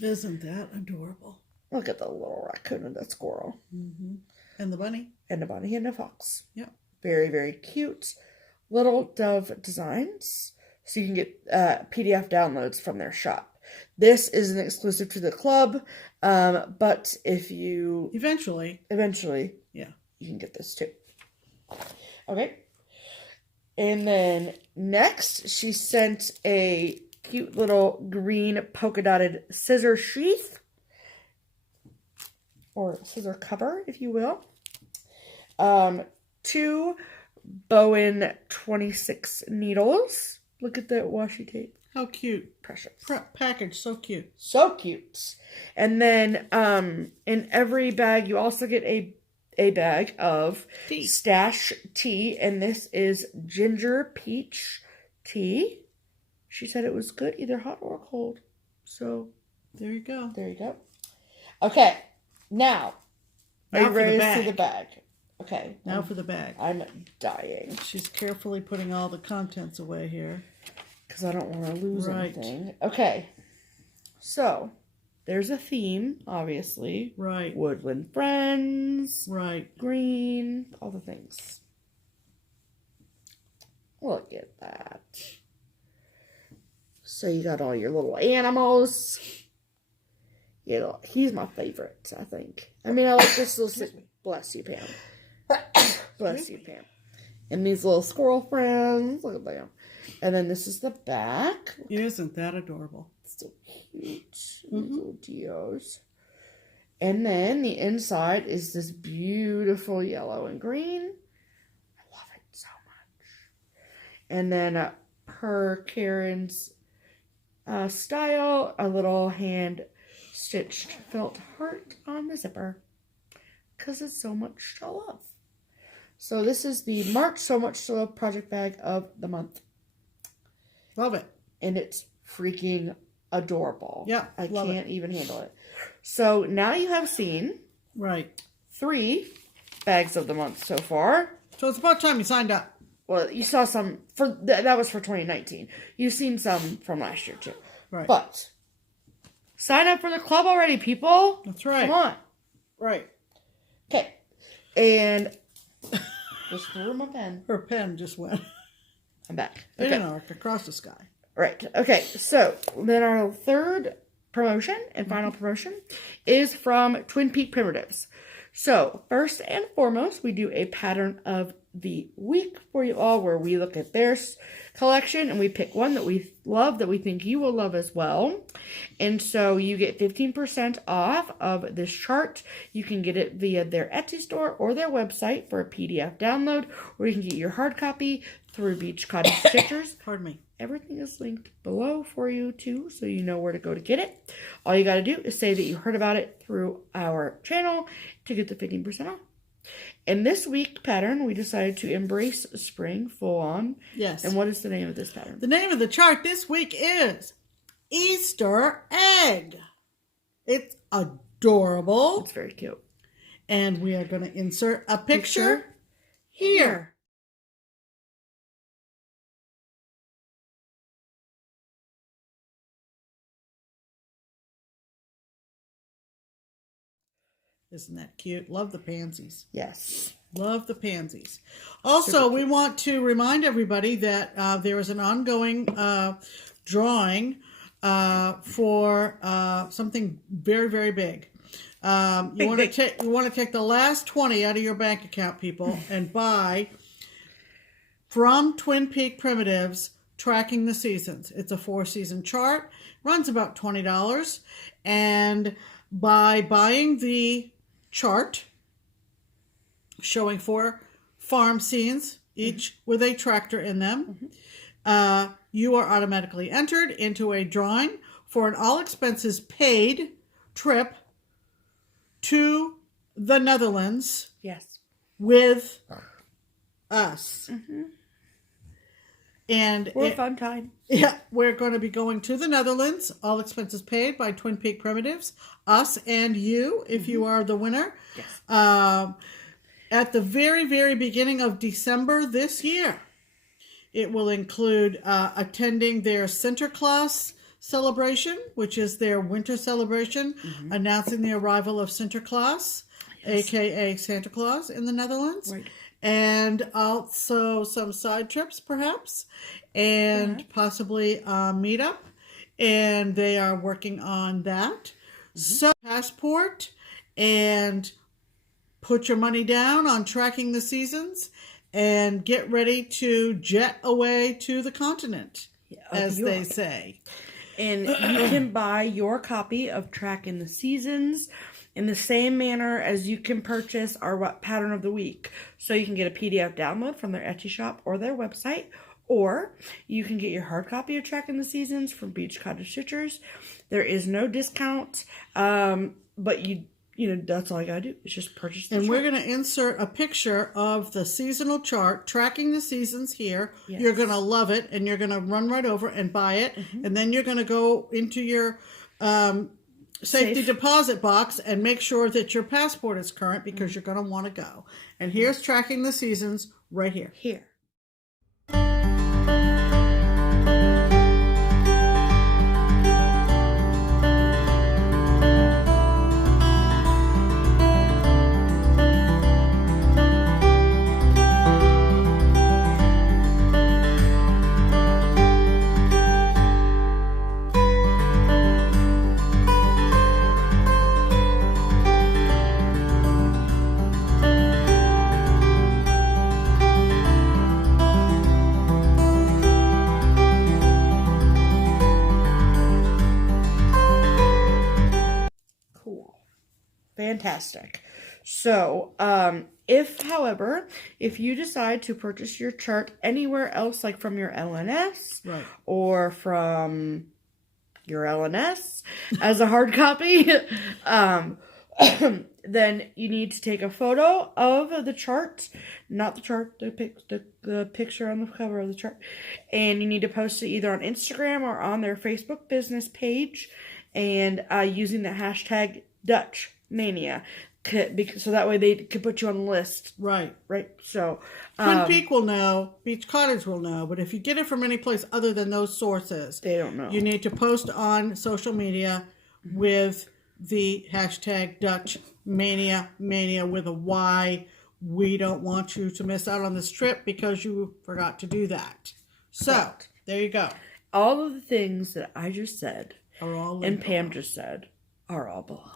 Isn't that adorable? Look at the little raccoon and the squirrel. Mm-hmm. And the bunny. And the bunny and the fox. Yep. Very, very cute. Little Dove Designs. So you can get PDF downloads from their shop. This isn't exclusive to the club, but if you... Eventually, yeah, you can get this too. Okay. And then next, she sent a cute little green polka dotted scissor sheath. Or scissor cover, if you will. 2 Bowen 26 needles. Look at that washi tape. how cute. Precious. Package, so cute. So cute. And then in every bag, you also get a bag of Tea. stash tea. And this is ginger peach tea. She said it was good, either hot or cold. So There you go. there you go. Okay. Now are you for the ready to bag. see the bag? Okay. Now for the bag. I'm dying. She's carefully putting all the contents away here. Because I don't want to lose Right. anything. Okay. So, there's a theme, obviously. Right. Woodland Friends. Right. Green. All the things. Look at that. So, you got all your little animals. You know, he's my favorite, I think. I mean, I like this little... Bless you, Pam. Bless you, Pam. And these little squirrel friends. Look at them. And then this is the back. Isn't that adorable? So cute. Little Dios. And then the inside is this beautiful yellow and green. I love it so much. And then per Karen's style, a little hand stitched felt heart on the zipper. Because it's so much to love. So this is the March So Much to Love project bag of the month. Love it. And it's freaking adorable. Yeah, I love can't even handle it. So now you have seen Right. 3 bags of the month so far. So it's about time you signed up. Well, you saw some for that was for 2019. You've seen some from last year too. Right. But sign up for the club already, people. That's right. Come on. Right. Okay. And just threw my pen. Her pen just went I'm back. in Okay. an arc across the sky. Right. Okay. So then our third promotion and final promotion is from Twin Peak Primitives. So first and foremost, we do a pattern of the week for you all, where we look at their collection and we pick one that we love, that we think you will love as well. And so you get 15% off of this chart. You can get it via their Etsy store or their website for a PDF download, or you can get your hard copy through Beach Cottage Stitchers. Pardon me. Everything is linked below for you too, so you know where to go to get it. All you got to do is say that you heard about it through our channel to get the 15% off. In this week pattern, we decided to embrace spring full on. Yes. And what is the name of this pattern? The name of the chart this week is Easter Egg. It's adorable. It's very cute. And we are going to insert a picture here. Isn't that cute? Love the pansies. Yes. Love the pansies. Also, we want to remind everybody that there is an ongoing drawing for something very, very big. You want to take the last 20 out of your bank account, people, and buy from Twin Peak Primitives Tracking the Seasons. It's a 4-season chart. Runs about $20. And by buying the chart showing 4 farm scenes, each with a tractor in them, you are automatically entered into a drawing for an all-expenses paid trip to the Netherlands. Yes. With us. And For a fun time. Yeah, we're going to be going to the Netherlands. All expenses paid by Twin Peak Primitives, us and you, if you are the winner. Yes. At the very, very beginning of December this year. It will include attending their Sinterklaas celebration, which is their winter celebration, announcing the arrival of Sinterklaas, aka Santa Claus in the Netherlands. Right. And also some side trips, perhaps, and possibly a meetup. And they are working on that. So, passport and put your money down on tracking the seasons and get ready to jet away to the continent, as they say. And you can buy your copy of Tracking the Seasons in the same manner as you can purchase our Pattern of the Week. So you can get a PDF download from their Etsy shop or their website, or you can get your hard copy of Tracking the Seasons from Beach Cottage Stitchers. There is no discount, but you know, that's all I gotta do is just purchase the And chart. we're going to insert a picture of the seasonal chart, tracking the seasons here. Yes. You're going to love it, and you're going to run right over and buy it. And then you're going to go into your safety deposit box and make sure that your passport is current because you're going to want to go. And here's tracking the seasons right here. Here. Fantastic. So, however, if you decide to purchase your chart anywhere else, like from your LNS or from your LNS as a hard copy, then you need to take a photo of the chart, not the chart, the picture on the cover of the chart, and you need to post it either on Instagram or on their Facebook business page, and using the hashtag Dutch Mania, so that way they could put you on the list. Right. So Twin Peak will know, Beach Cottage will know, but if you get it from any place other than those sources, they don't know. You need to post on social media with the hashtag Dutch Mania with a Y. We don't want you to miss out on this trip because you forgot to do that. So there you go. All of the things that I just said are all and Pam just said are all below.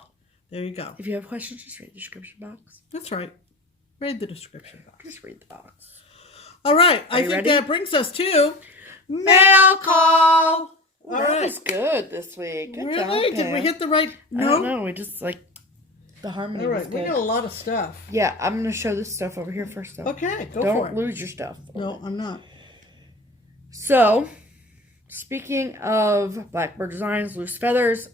There you go. If you have questions, just read the description box. That's right. Read the description box. Just read the box. All right. I think ready? that brings us to mail call. Ooh, that was good this week. Good really? job, Did we hit the right note? No, we just the harmony was good. We got a lot of stuff. Yeah, I'm going to show this stuff over here first, though. Okay, go for it. Don't lose your stuff. No, I'm not. So, speaking of Blackbird Designs, Loose Feathers,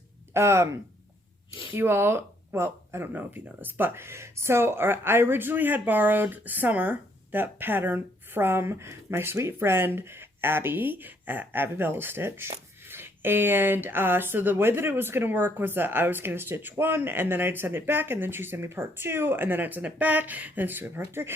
you all, well, I don't know if you know this, but so I originally had borrowed Summer, that pattern, from my sweet friend Abby at Abby Bella Stitch. And so the way that it was going to work was that I was going to stitch one, and then I'd send it back, and then she'd send me part two, and then I'd send it back, and then she'd send me part three,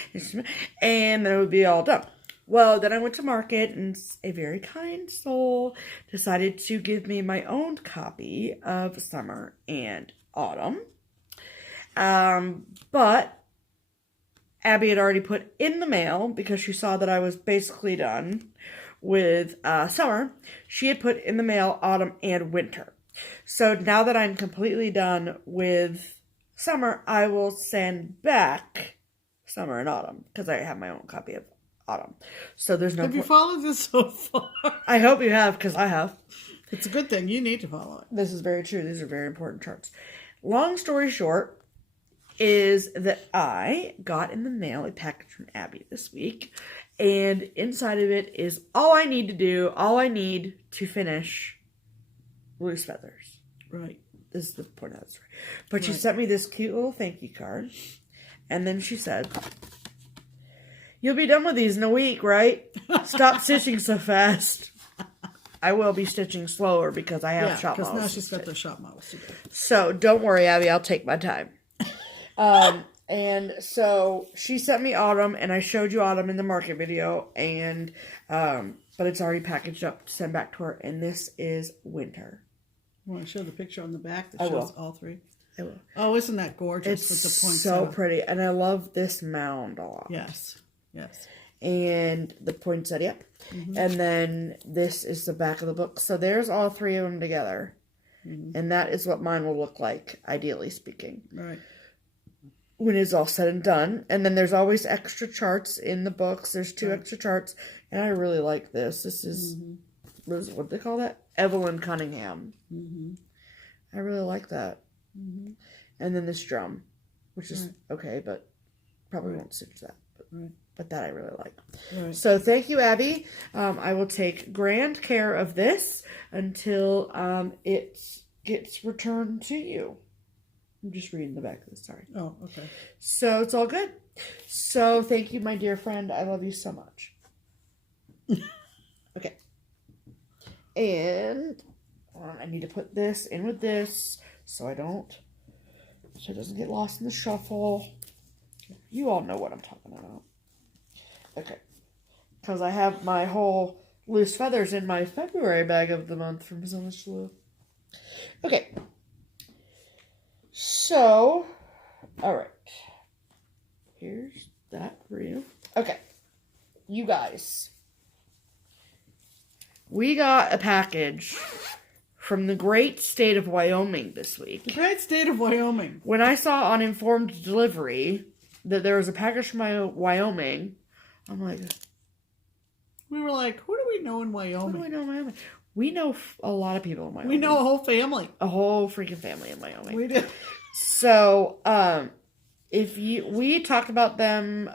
and then it would be all done. Well, then I went to market, and a very kind soul decided to give me my own copy of Summer and Autumn. But Abby had already put in the mail, because she saw that I was basically done with Summer, she had put in the mail Autumn and Winter. So now that I'm completely done with Summer, I will send back Summer and Autumn, because I have my own copy of Autumn. So there's no. Have you followed this so far? I hope you have, because I have. It's a good thing. You need to follow it. This is very true. These are very important charts. Long story short is that I got in the mail a package from Abby this week, and inside of it is all I need to finish Loose Feathers. Right. This is the point of the story. But she sent me this cute little thank you card, and then she said, You'll be done with these in a week, right? Stop stitching so fast. I will be stitching slower because I have shop models. Because now she's got the shop models to do. So don't worry, Abby. I'll take my time. And so she sent me Autumn, and I showed you Autumn in the market video, and but it's already packaged up to send back to her. And this is Winter. You want to show the picture on the back that shows all three? I will. Oh, isn't that gorgeous? It's with the poinsettia? so pretty, and I love this mound a lot. Yes, yes. And the poinsettia. And then this is the back of the book. So there's all three of them together. And that is what mine will look like, ideally speaking. Right. When it's all said and done. And then there's always extra charts in the books. There's 2 extra charts. And I really like this. This is, what do they call that? Evelyn Cunningham. I really like that. And then this drum, which is okay, but probably won't stitch that. But that I really like. Right. So thank you, Abby. I will take grand care of this until it gets returned to you. I'm just reading the back of this, sorry. Oh, okay. So it's all good. So thank you, my dear friend. I love you so much. Okay. And I need to put this in with this so it doesn't get lost in the shuffle. You all know what I'm talking about. Okay. Because I have my whole loose feathers in my February bag of the month from SewMuch2Luv. Okay. So, alright. Here's that for you. Okay. You guys. We got a package from the great state of Wyoming this week. The great state of Wyoming. When I saw on Informed Delivery that there was a package from Wyoming, I'm like... We were like, who do we know in Wyoming? Who do we know in Wyoming? We know a lot of people in Wyoming. We know a whole family. A whole freaking family in Wyoming. We do. So, we talked about them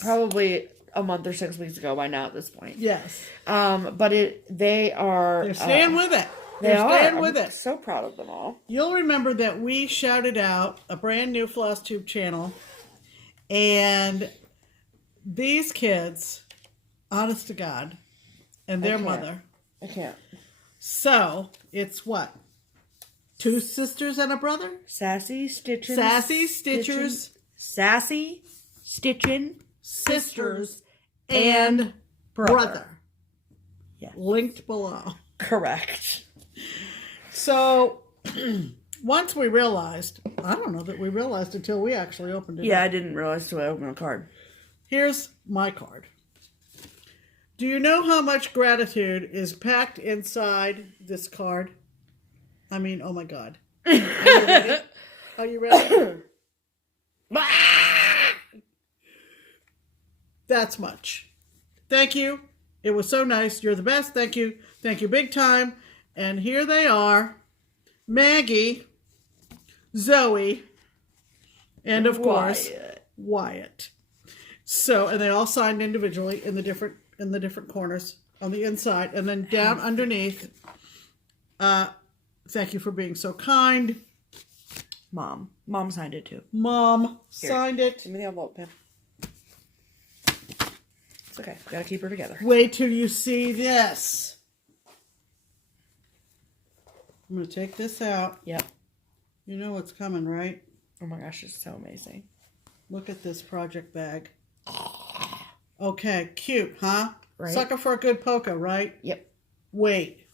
probably a month or 6 weeks ago by now at this point. Yes. But they're staying with it. They're staying with it. it. So proud of them all. You'll remember that we shouted out a brand new FlossTube channel, and these kids, honest to God, and their mother. I can't. So, it's what? 2 sisters and a brother? Sassy Stitchin. Sassy Stitchers. Sassy Stitchin. Sisters and brother. Yeah. Linked below. Correct. So, once we realized, I don't know that we realized until we actually opened it. Yeah, I didn't realize until I opened a card. Here's my card. Do you know how much gratitude is packed inside this card? I mean, oh my God. Are you ready? Are you ready? That's much. Thank you. It was so nice. You're the best. Thank you. Thank you big time. And here they are. Maggie, Zoe, and of course, Wyatt. So, and they all signed individually in the different corners on the inside, and then down underneath. Thank you for being so kind. Mom signed it too. Mom signed it. Give me the envelope, Pam. It's okay. We gotta keep her together. Wait till you see this. I'm gonna take this out. Yep. You know what's coming, right? Oh my gosh, it's so amazing. Look at this project bag. Okay, cute, huh? Right. Sucker for a good polka, right? Yep. Wait.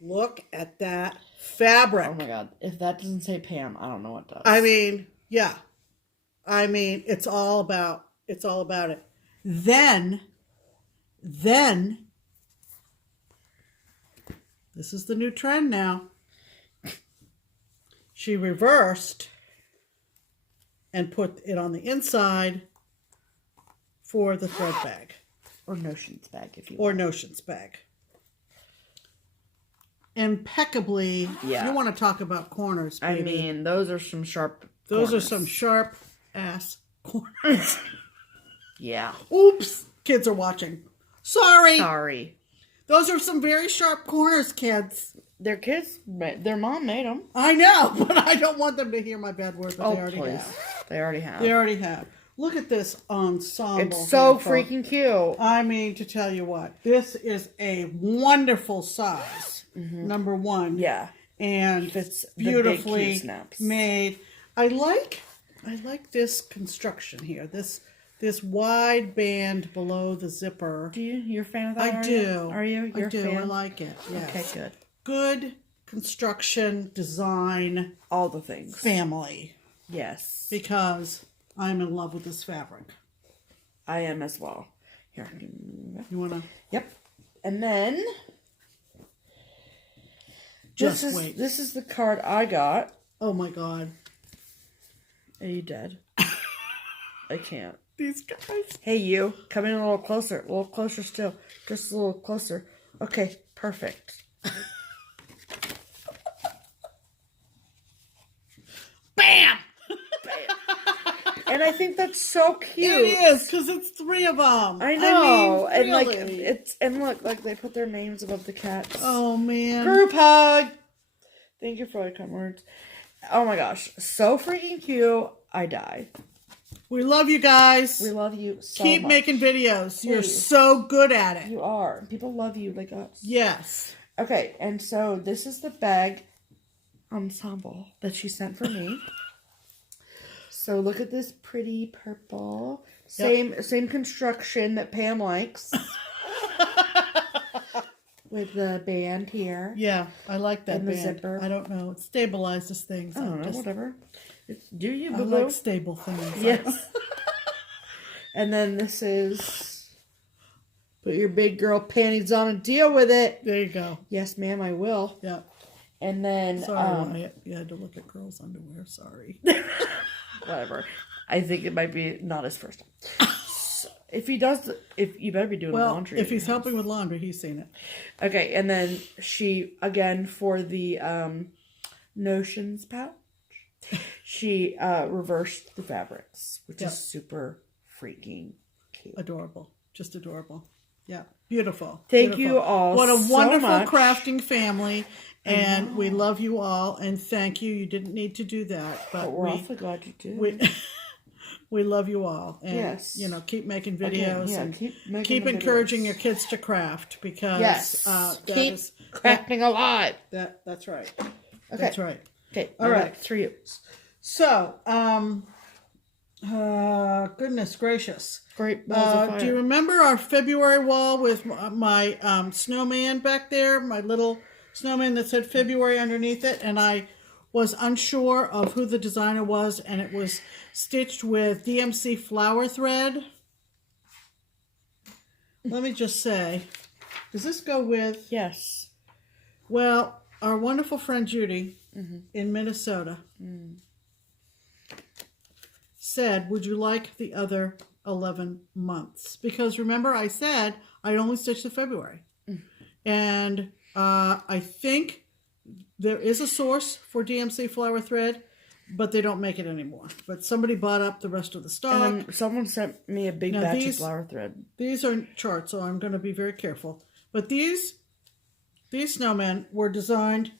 Look at that fabric. Oh my God. If that doesn't say Pam, I don't know what does. I mean, yeah. I mean, it's all about it. Then, this is the new trend now. She reversed and put it on the inside for the thread bag. Or Notions bag, if you want. Or Notions bag. Impeccably. Yeah. You want to talk about corners, baby. I mean, those are some sharp Those corners. are some sharp ass corners. Yeah. Oops. Kids are watching. Sorry. Those are some very sharp corners, kids. Their kids, their mom made them. I know, but I don't want them to hear my bad words that they already have. They already have. They already have. Look at this ensemble. It's so here, folks. freaking cute. I mean, to tell you what, this is a wonderful size. Number one. Yeah. And Fits beautifully the big cute snaps. made. I like this construction here. This wide band below the zipper. You're a fan of that? I do. Are you? You're I do. a fan? I like it. Yes. Okay, good. Good construction, design, All the things. family. Yes. Because I'm in love with this fabric. I am as well. Here. You wanna? Yep. And then Just wait. This is the card I got. Oh my God. Are you dead? I can't. These guys. Hey, you. Come in a little closer. A little closer still. Just a little closer. Okay, perfect. Bam! And I think that's so cute. It is, because it's 3 of them. I know. I mean, and really. and look, like they put their names above the cats. Oh man. Group hug. Thank you for the kind words. Oh my gosh, so freaking cute. I die. We love you guys. We love you so Keep much. making videos. You're Please. so good at it. You are. People love you like us. Yes. Okay, and so this is the bag ensemble that she sent for me. So look at this pretty purple. Same construction that Pam likes. With the band here. Yeah, I like that And the band. zipper. I don't know. It stabilizes things. I don't know, whatever. Do you, I boo-boo? like stable things. Yes. And then this is... Put your big girl panties on and deal with it. There you go. Yes, ma'am, I will. Yeah. And then... Sorry, Wyatt. You had to look at girls' underwear. Sorry. Whatever. I think it might be not his first time. If he does, if you better be doing laundry. If he's helping with laundry, he's seen it. Okay, and then she, again, for the Notions pouch, she reversed the fabrics, which is super freaking cute. Adorable. Just adorable. Yeah. Beautiful. Thank Beautiful. you all What a so wonderful much. crafting family. And we love you all. And thank you. You didn't need to do that. But We're awfully glad you did. We love you all. And, Yes. you know, keep making videos. and keep encouraging your kids to craft. Because keep crafting a lot. That's right. Okay. That's right. Okay. All right. 3. So, goodness gracious. Great balls of fire. Do you remember our February wall with my snowman back there? My little snowman that said February underneath it. And I was unsure of who the designer was. And it was stitched with DMC flower thread. Let me just say, does this go with? Yes. Well, our wonderful friend Judy in Minnesota said, would you like the other 11 months? Because remember I said I only stitched the February. And I think there is a source for DMC flower thread, but they don't make it anymore. But somebody bought up the rest of the stock. And then someone sent me a big batch of flower thread. These are charts, so I'm going to be very careful. But these snowmen were designed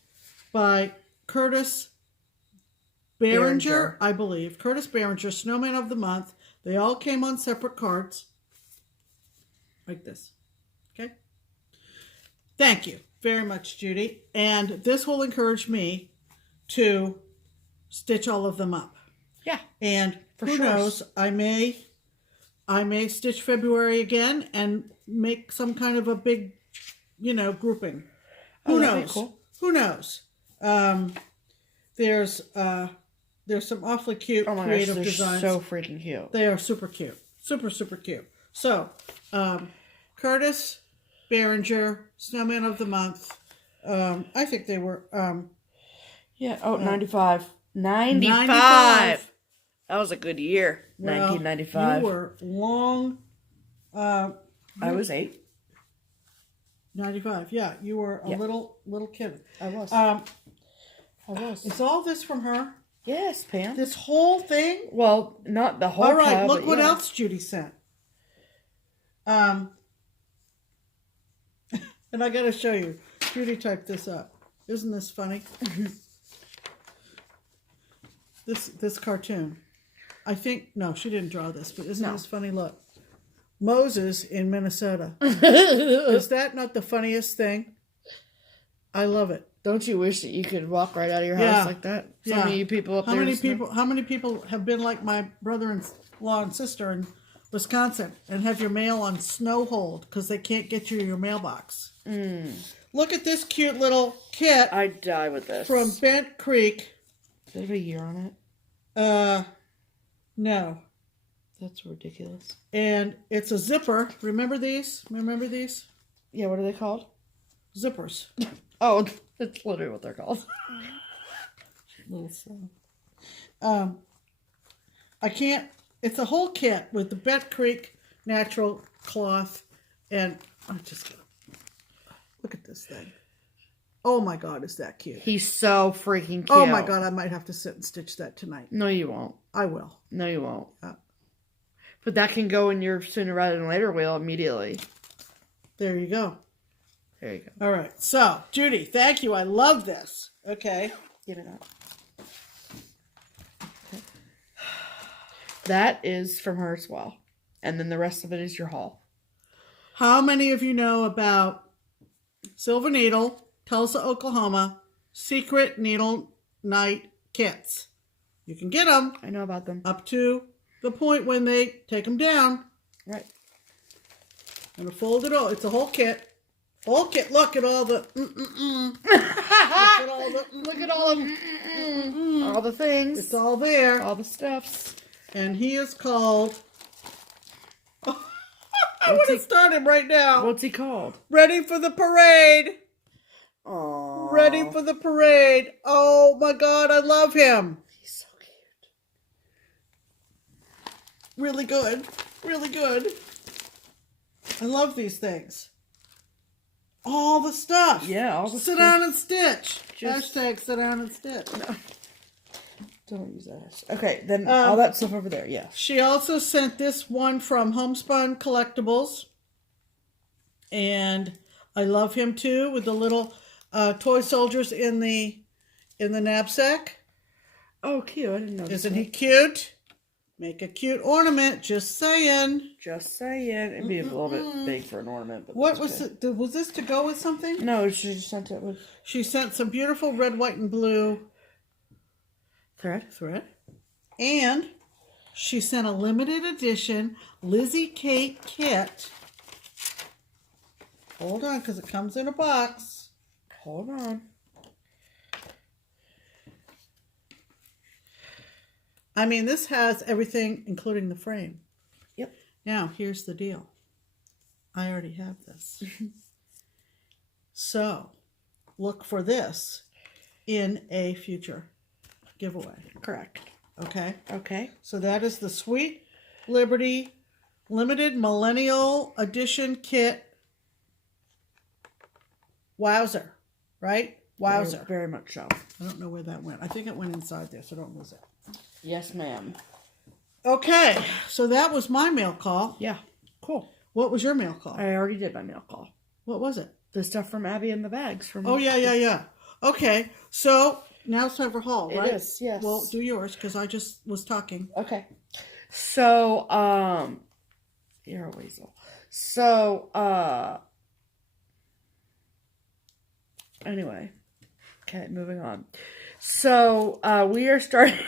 by Curtis Behringer, I believe. Curtis Behringer, Snowman of the Month. They all came on separate cards. Like this. Okay? Thank you very much, Judy. And this will encourage me to stitch all of them up. Yeah. And who knows, I may stitch February again and make some kind of a big, grouping. Who knows? Cool. Who knows? There's some awfully cute creative designs. So freaking cute. They are super cute. Super, super cute. So, Curtis Behringer, Snowman of the Month. I think they were... 95. 95. That was a good year. Well, 1995. You were long... I was 8. 95, yeah. You were a little kid. I was. Is all this from her? Yes, Pam. This whole thing? Well, not the whole All right, pile, look but what yeah. else Judy sent. And I got to show you. Judy typed this up. Isn't this funny? This cartoon. I think, no, she didn't draw this, but isn't this funny? Look. Moses in Minnesota. Is that not the funniest thing? I love it. Don't you wish that you could walk right out of your house like that? So many people up there. How many people have been like my brother-in-law and sister in Wisconsin and have your mail on snow hold because they can't get you your mailbox? Look at this cute little kit. I'd die with this. From Bent Creek. Does it have a year on it? No. That's ridiculous. And it's a zipper. Remember these? Yeah, what are they called? Zippers. Oh, that's literally what they're called. Little slow. I can't. It's a whole kit with the Bent Creek natural cloth, and I'm just gonna look at this thing. Oh my God, is that cute? He's so freaking cute. Oh my God, I might have to sit and stitch that tonight. No, you won't. I will. No, you won't. But that can go in your sooner rather than later wheel immediately. There you go. There you go. All right. So, Judy, thank you. I love this. Okay. Give it up. Okay. That is from her as well. And then the rest of it is your haul. How many of you know about Silver Needle, Tulsa, Oklahoma, Secret Needle Night Kits? You can get them. I know about them. Up to the point when they take them down. Right. I'm going to fold it all. It's a whole kit. Whole kit. Look at all the Look at all of all the things. It's all there. All the stuffs. And he is called... I want to start him right now. What's he called? Ready for the parade. Aww. Ready for the parade. Oh my God, I love him. He's so cute. Really good. Really good. I love these things. All the stuff. Yeah, all the sit stuff. Down and stitch. Just... Hashtag sit down and stitch. No. Don't use that. Okay, then all that stuff over there, yes. She also sent this one from Homespun Collectibles. And I love him too, with the little toy soldiers in the knapsack. Oh, cute. I didn't know. Isn't he cute? Make a cute ornament. Just saying. Just saying. It'd be a little bit big for an ornament. But what was it? Was this to go with something? No, she just sent it with... She sent some beautiful red, white, and blue thread. And she sent a limited edition Lizzie Kate kit. Hold on, because it comes in a box. Hold on. I mean, this has everything, including the frame. Yep. Now, here's the deal. I already have this. So, look for this in a future giveaway. Correct. Okay? Okay. So that is the Sweet Liberty Limited Millennial Edition Kit. Wowzer. Right? Wowzer. Very much so. I don't know where that went. I think it went inside there, so don't lose it. Yes, ma'am. Okay, so that was my mail call. Yeah, cool. What was your mail call? I already did my mail call. What was it? The stuff from Abby and the bags. From. Oh, yeah. Okay, so now it's time for haul, right? It is, yes. Well, do yours, because I just was talking. Okay. So, you're a weasel. So, anyway. Okay, moving on. So, we are starting...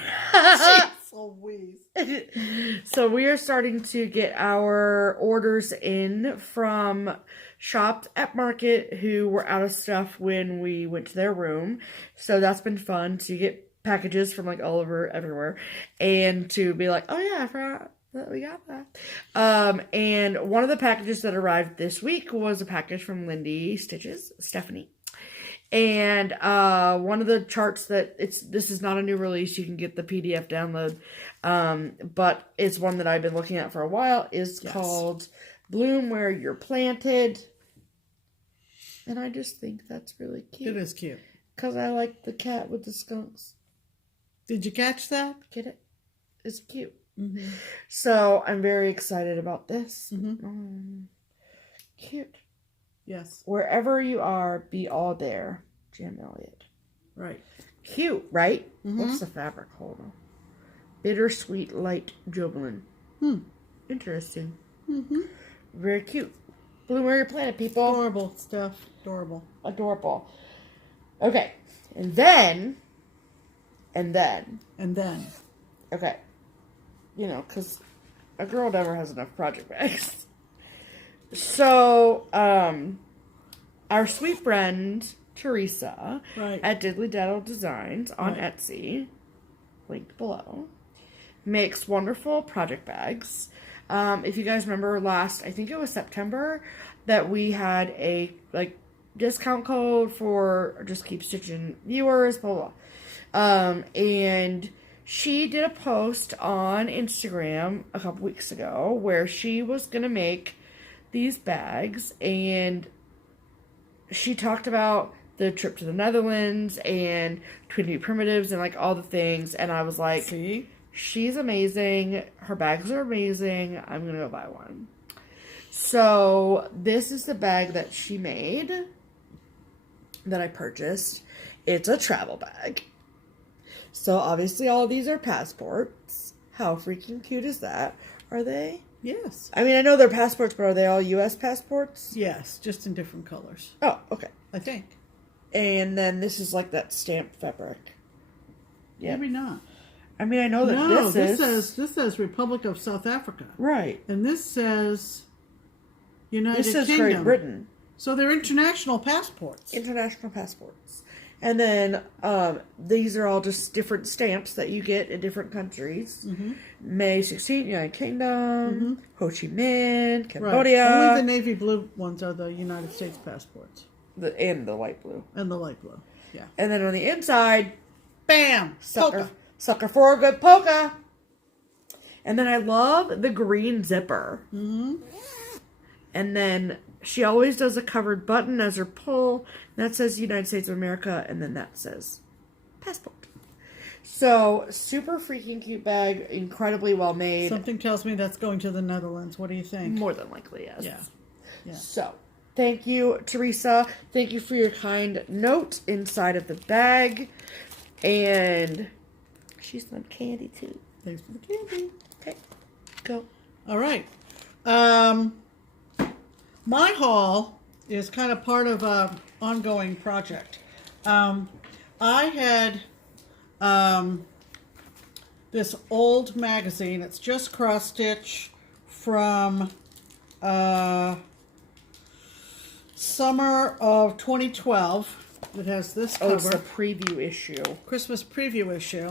So we are starting to get our orders in from Shopped at Market, who were out of stuff when we went to their room. So that's been fun to get packages from like all over everywhere, and to be like, oh yeah, I forgot that we got that. And one of the packages that arrived this week was a package from Lindy Stitches, Stephanie. And one of the charts that this is not a new release, you can get the PDF download, but it's one that I've been looking at for a while, is called Bloom Where You're Planted. And I just think that's really cute. It is cute. Because I like the cat with the skunks. Did you catch that? Get it? It's cute. Mm-hmm. So I'm very excited about this. Mm-hmm. Cute. Yes. Wherever you are, be all there. Jim Elliott. Right. Cute, right? Mm-hmm. What's the fabric? Hold on. Bittersweet Light Jubilant. Interesting. Very cute. Blue Mary Planet, people. Adorable stuff. Adorable. Adorable. Okay. And then. Okay. You know, because a girl never has enough project bags. So, our sweet friend, Teresa, at Diddly Daddle Designs on Etsy, linked below, makes wonderful project bags. If you guys remember I think it was September, that we had a, discount code for Just Keep Stitching viewers, blah, blah, blah. And she did a post on Instagram a couple weeks ago where she was going to make these bags, and she talked about the trip to the Netherlands and Twin Primitives and, all the things, and I was like, see? She's amazing. Her bags are amazing. I'm going to go buy one. So, this is the bag that she made that I purchased. It's a travel bag. So, obviously, all of these are passports. How freaking cute is that? Are they? Yes. I mean, I know they're passports, but are they all U.S. passports? Yes, just in different colors. Oh, okay. I think. And then this is that stamped fabric. Yeah. Maybe not. I mean, I know that this says Republic of South Africa. Right. And this says United Kingdom. This says Great Britain. So they're international passports. International passports. And then these are all just different stamps that you get in different countries. May 16th, United Kingdom, Ho Chi Minh, Cambodia. Right. Only the navy blue ones are the United States passports. And the light blue. And the light blue, yeah. And then on the inside, bam! Sucker for a good polka. And then I love the green zipper. And then she always does a covered button as her pull. That says United States of America, and then that says passport. So, super freaking cute bag, incredibly well made. Something tells me that's going to the Netherlands. What do you think? More than likely, yes. Yeah. So, thank you, Teresa. Thank you for your kind note inside of the bag. And she's some candy, too. Thanks for the candy. Okay, go. All right. My haul is kind of part of an ongoing project. I had this old magazine. It's just cross stitch from summer of 2012. It has this cover. Oh, it's a preview issue. Christmas preview issue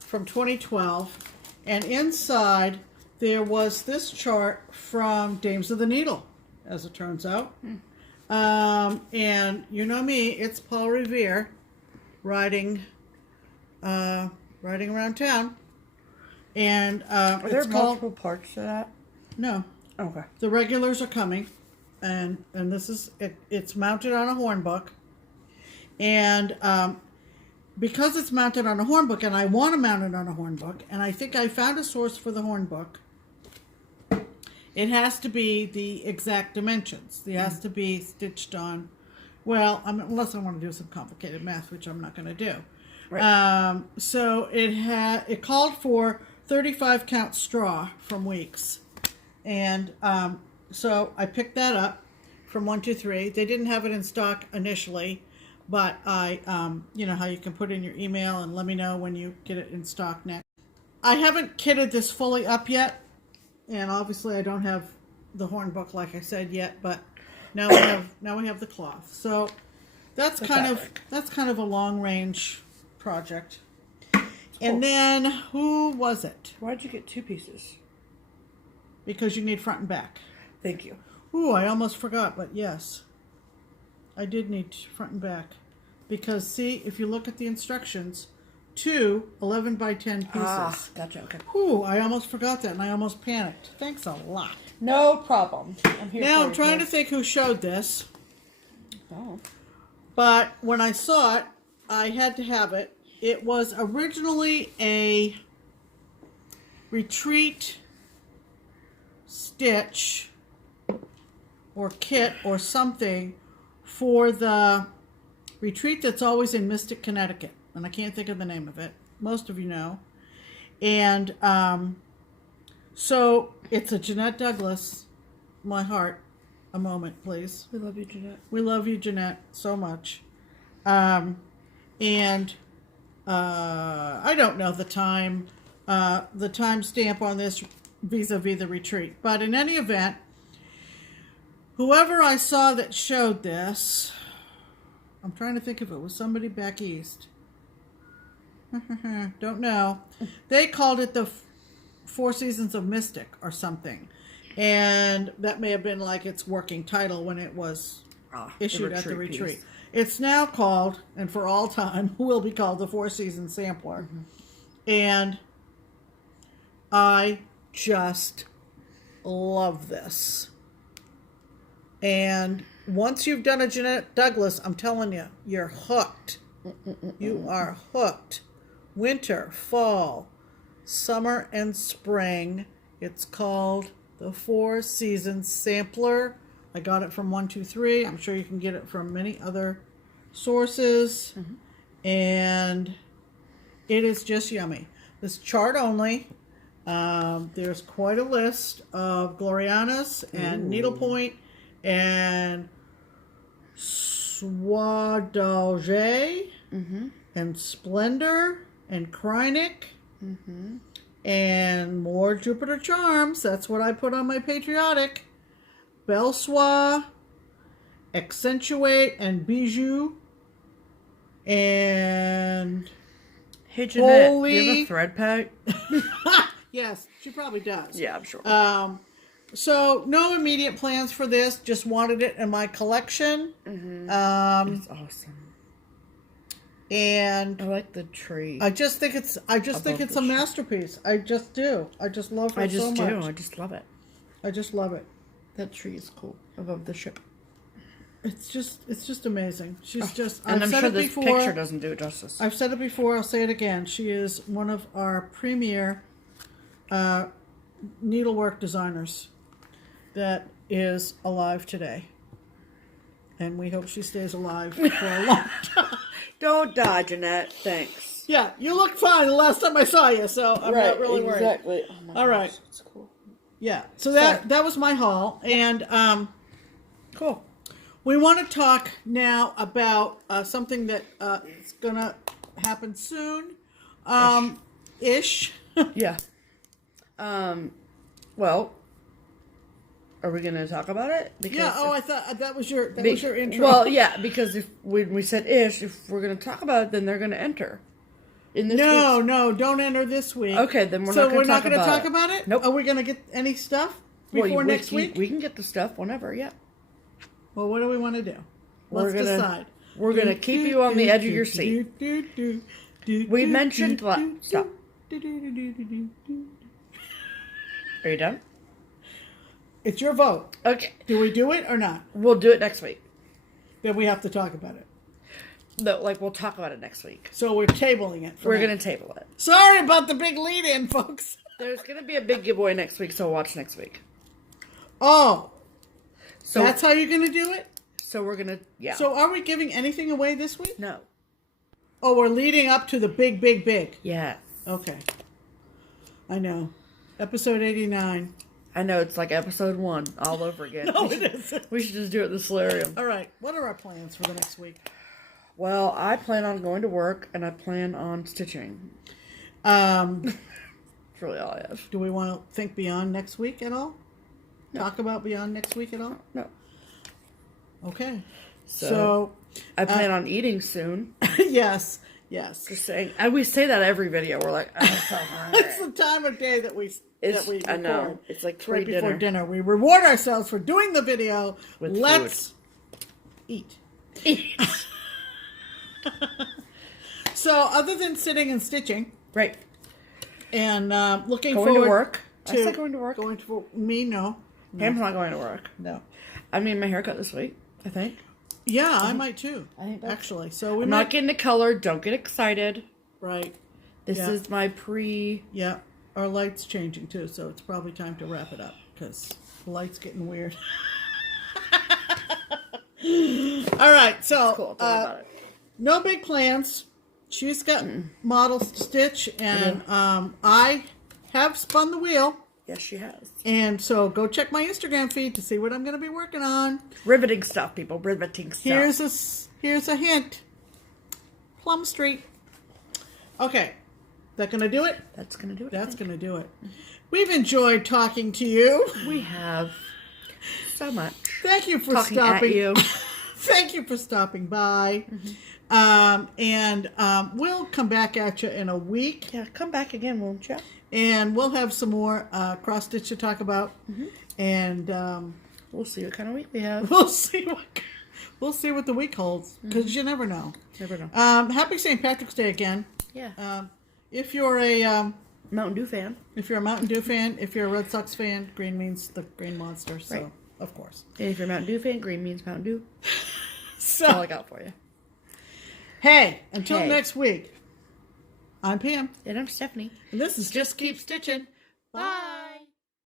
from 2012. And inside there was this chart from Dames of the Needle, as it turns out. And you know me, it's Paul Revere riding around town. And are there multiple parts to that? No. Okay. The regulars are coming, and this is it. It's mounted on a hornbook, and because it's mounted on a hornbook, and I want to mount it on a hornbook, and I think I found a source for the hornbook. It has to be the exact dimensions. It has to be stitched on. Well, unless I want to do some complicated math, which I'm not going to do. Right. So it called for 35 count straw from Weeks, and so I picked that up from 123. They didn't have it in stock initially, but I, you know how you can put in your email and let me know when you get it in stock next. I haven't kitted this fully up yet. And obviously, I don't have the hornbook, like I said, yet. But now we have the cloth. So that's kind of a long range project. Cool. And then who was it? Why did you get two pieces? Because you need front and back. Thank you. Ooh, I almost forgot, but yes, I did need front and back. Because see, if you look at the instructions. 2 11 by 10 pieces. Ah, gotcha, okay. Whew, I almost forgot that and I almost panicked. Thanks a lot. No problem. I'm trying to think who showed this. Oh. But when I saw it, I had to have it. It was originally a retreat stitch or kit or something for the retreat that's always in Mystic, Connecticut. And I can't think of the name of it. Most of you know. And so it's a Jeanette Douglas. My heart. A moment, please. We love you, Jeanette. We love you, Jeanette, so much. I don't know the time stamp on this vis-a-vis the retreat. But in any event, whoever I saw that showed this, I'm trying to think if it was somebody back east. Don't know. They called it the Four Seasons of Mystic or something. And that may have been like its working title when it was issued at the retreat. Piece. It's now called, and for all time, will be called the Four Seasons Sampler. Mm-hmm. And I just love this. And once you've done a Jeanette Douglas, I'm telling you, you're hooked. You are hooked. Winter, fall, summer, and spring. It's called the Four Seasons Sampler. I got it from 123. I'm sure you can get it from many other sources. Mm-hmm. And it is just yummy. This chart only. There's quite a list of Glorianas and needlepoint and Soie and Splendor and Krynic and more Jupiter Charms. That's what I put on my patriotic. Belle Soie, Accentuate, and Bijou. And hey, Jeanette, Holy... do you have a thread pack? Yes, she probably does. Yeah, I'm sure. So no immediate plans for this. Just wanted it in my collection. It's awesome. And I like the tree. I just think it's a masterpiece. I just do. I just love her so much. I just love it. I just love it. That tree is cool above the ship. It's just amazing. She's just. And I've I'm said sure it this before. picture doesn't do it justice. I've said it before. I'll say it again. She is one of our premier needlework designers that is alive today, and we hope she stays alive for a long time. Don't die, Jeanette. Thanks. Yeah, you look fine the last time I saw you, so I'm not really worried. Exactly. Oh my All right. gosh, that's cool. Yeah. So that was my haul, and cool. we want to talk now about something that is gonna happen soon, ish. Yeah. Well, are we going to talk about it? Because yeah. Oh, I thought that was your intro. Well, yeah, because when we said ish, if we're going to talk about it, then they're going to enter. In this No, don't enter this week. Okay, then we're so not going to talk about it. So we're not going to talk about it? Nope. Are we going to get any stuff before next week? We can get the stuff whenever, yeah. Well, what do we want to do? Let's decide. We're going to keep you on the edge of your seat. We mentioned... Stop. Are you done? It's your vote. Okay. Do we do it or not? We'll do it next week. Then we have to talk about it. No, we'll talk about it next week. So we're tabling it. We're going to table it. Sorry about the big lead-in, folks. There's going to be a big giveaway next week, so watch next week. Oh. So that's how you're going to do it? So we're going to, yeah. So are we giving anything away this week? No. Oh, we're leading up to the big, big, big. Yes. Okay. I know. Episode 89. I know, it's like episode 1 all over again. No, it isn't. We should just do it in the solarium. All right. What are our plans for the next week? Well, I plan on going to work, and I plan on stitching. That's really all I have. Do we want to think beyond next week at all? No. Talk about beyond next week at all? No. Okay. So I plan on eating soon. Yes. Yes. Just saying. And we say that every video. We're like, I'm so hungry. It's the time of day that we record. I know. It's like right before dinner. We reward ourselves for doing the video. With Let's eat. So, other than sitting and stitching, right, and looking going forward to work. To I said going to work. Me, no. Pam's not going to work. No. I'm getting my haircut this week, I think. Yeah, I might too. I think actually. So I'm not getting a color. Don't get excited. Right. This is my Yeah. Our light's changing too, so it's probably time to wrap it up because the light's getting weird. All right, so That's cool. Don't worry about it. No big plans. She's got models to stitch, and I have spun the wheel. Yes, she has. And so go check my Instagram feed to see what I'm going to be working on. Riveting stuff, people. Riveting stuff. Here's a hint. Plum Street. Okay. That going to do it? That's going to do it. That's going to do it. We've enjoyed talking to you. We have so much. Thank you for talking stopping. At you. Thank you for stopping by. We'll come back at you in a week. Yeah, come back again, won't you? And we'll have some more cross stitch to talk about. And we'll see what kind of week we have. We'll see what the week holds, because you never know. Never know. Happy St. Patrick's Day again. Yeah. If you're a Mountain Dew fan. If you're a Mountain Dew fan, if you're a Red Sox fan, green means the green monster. So, right. Of course. And if you're a Mountain Dew fan, green means Mountain Dew. So, that's all I got for you. Hey, until next week, I'm Pam. And I'm Stephanie. And this is Just Keep Stitching. Bye.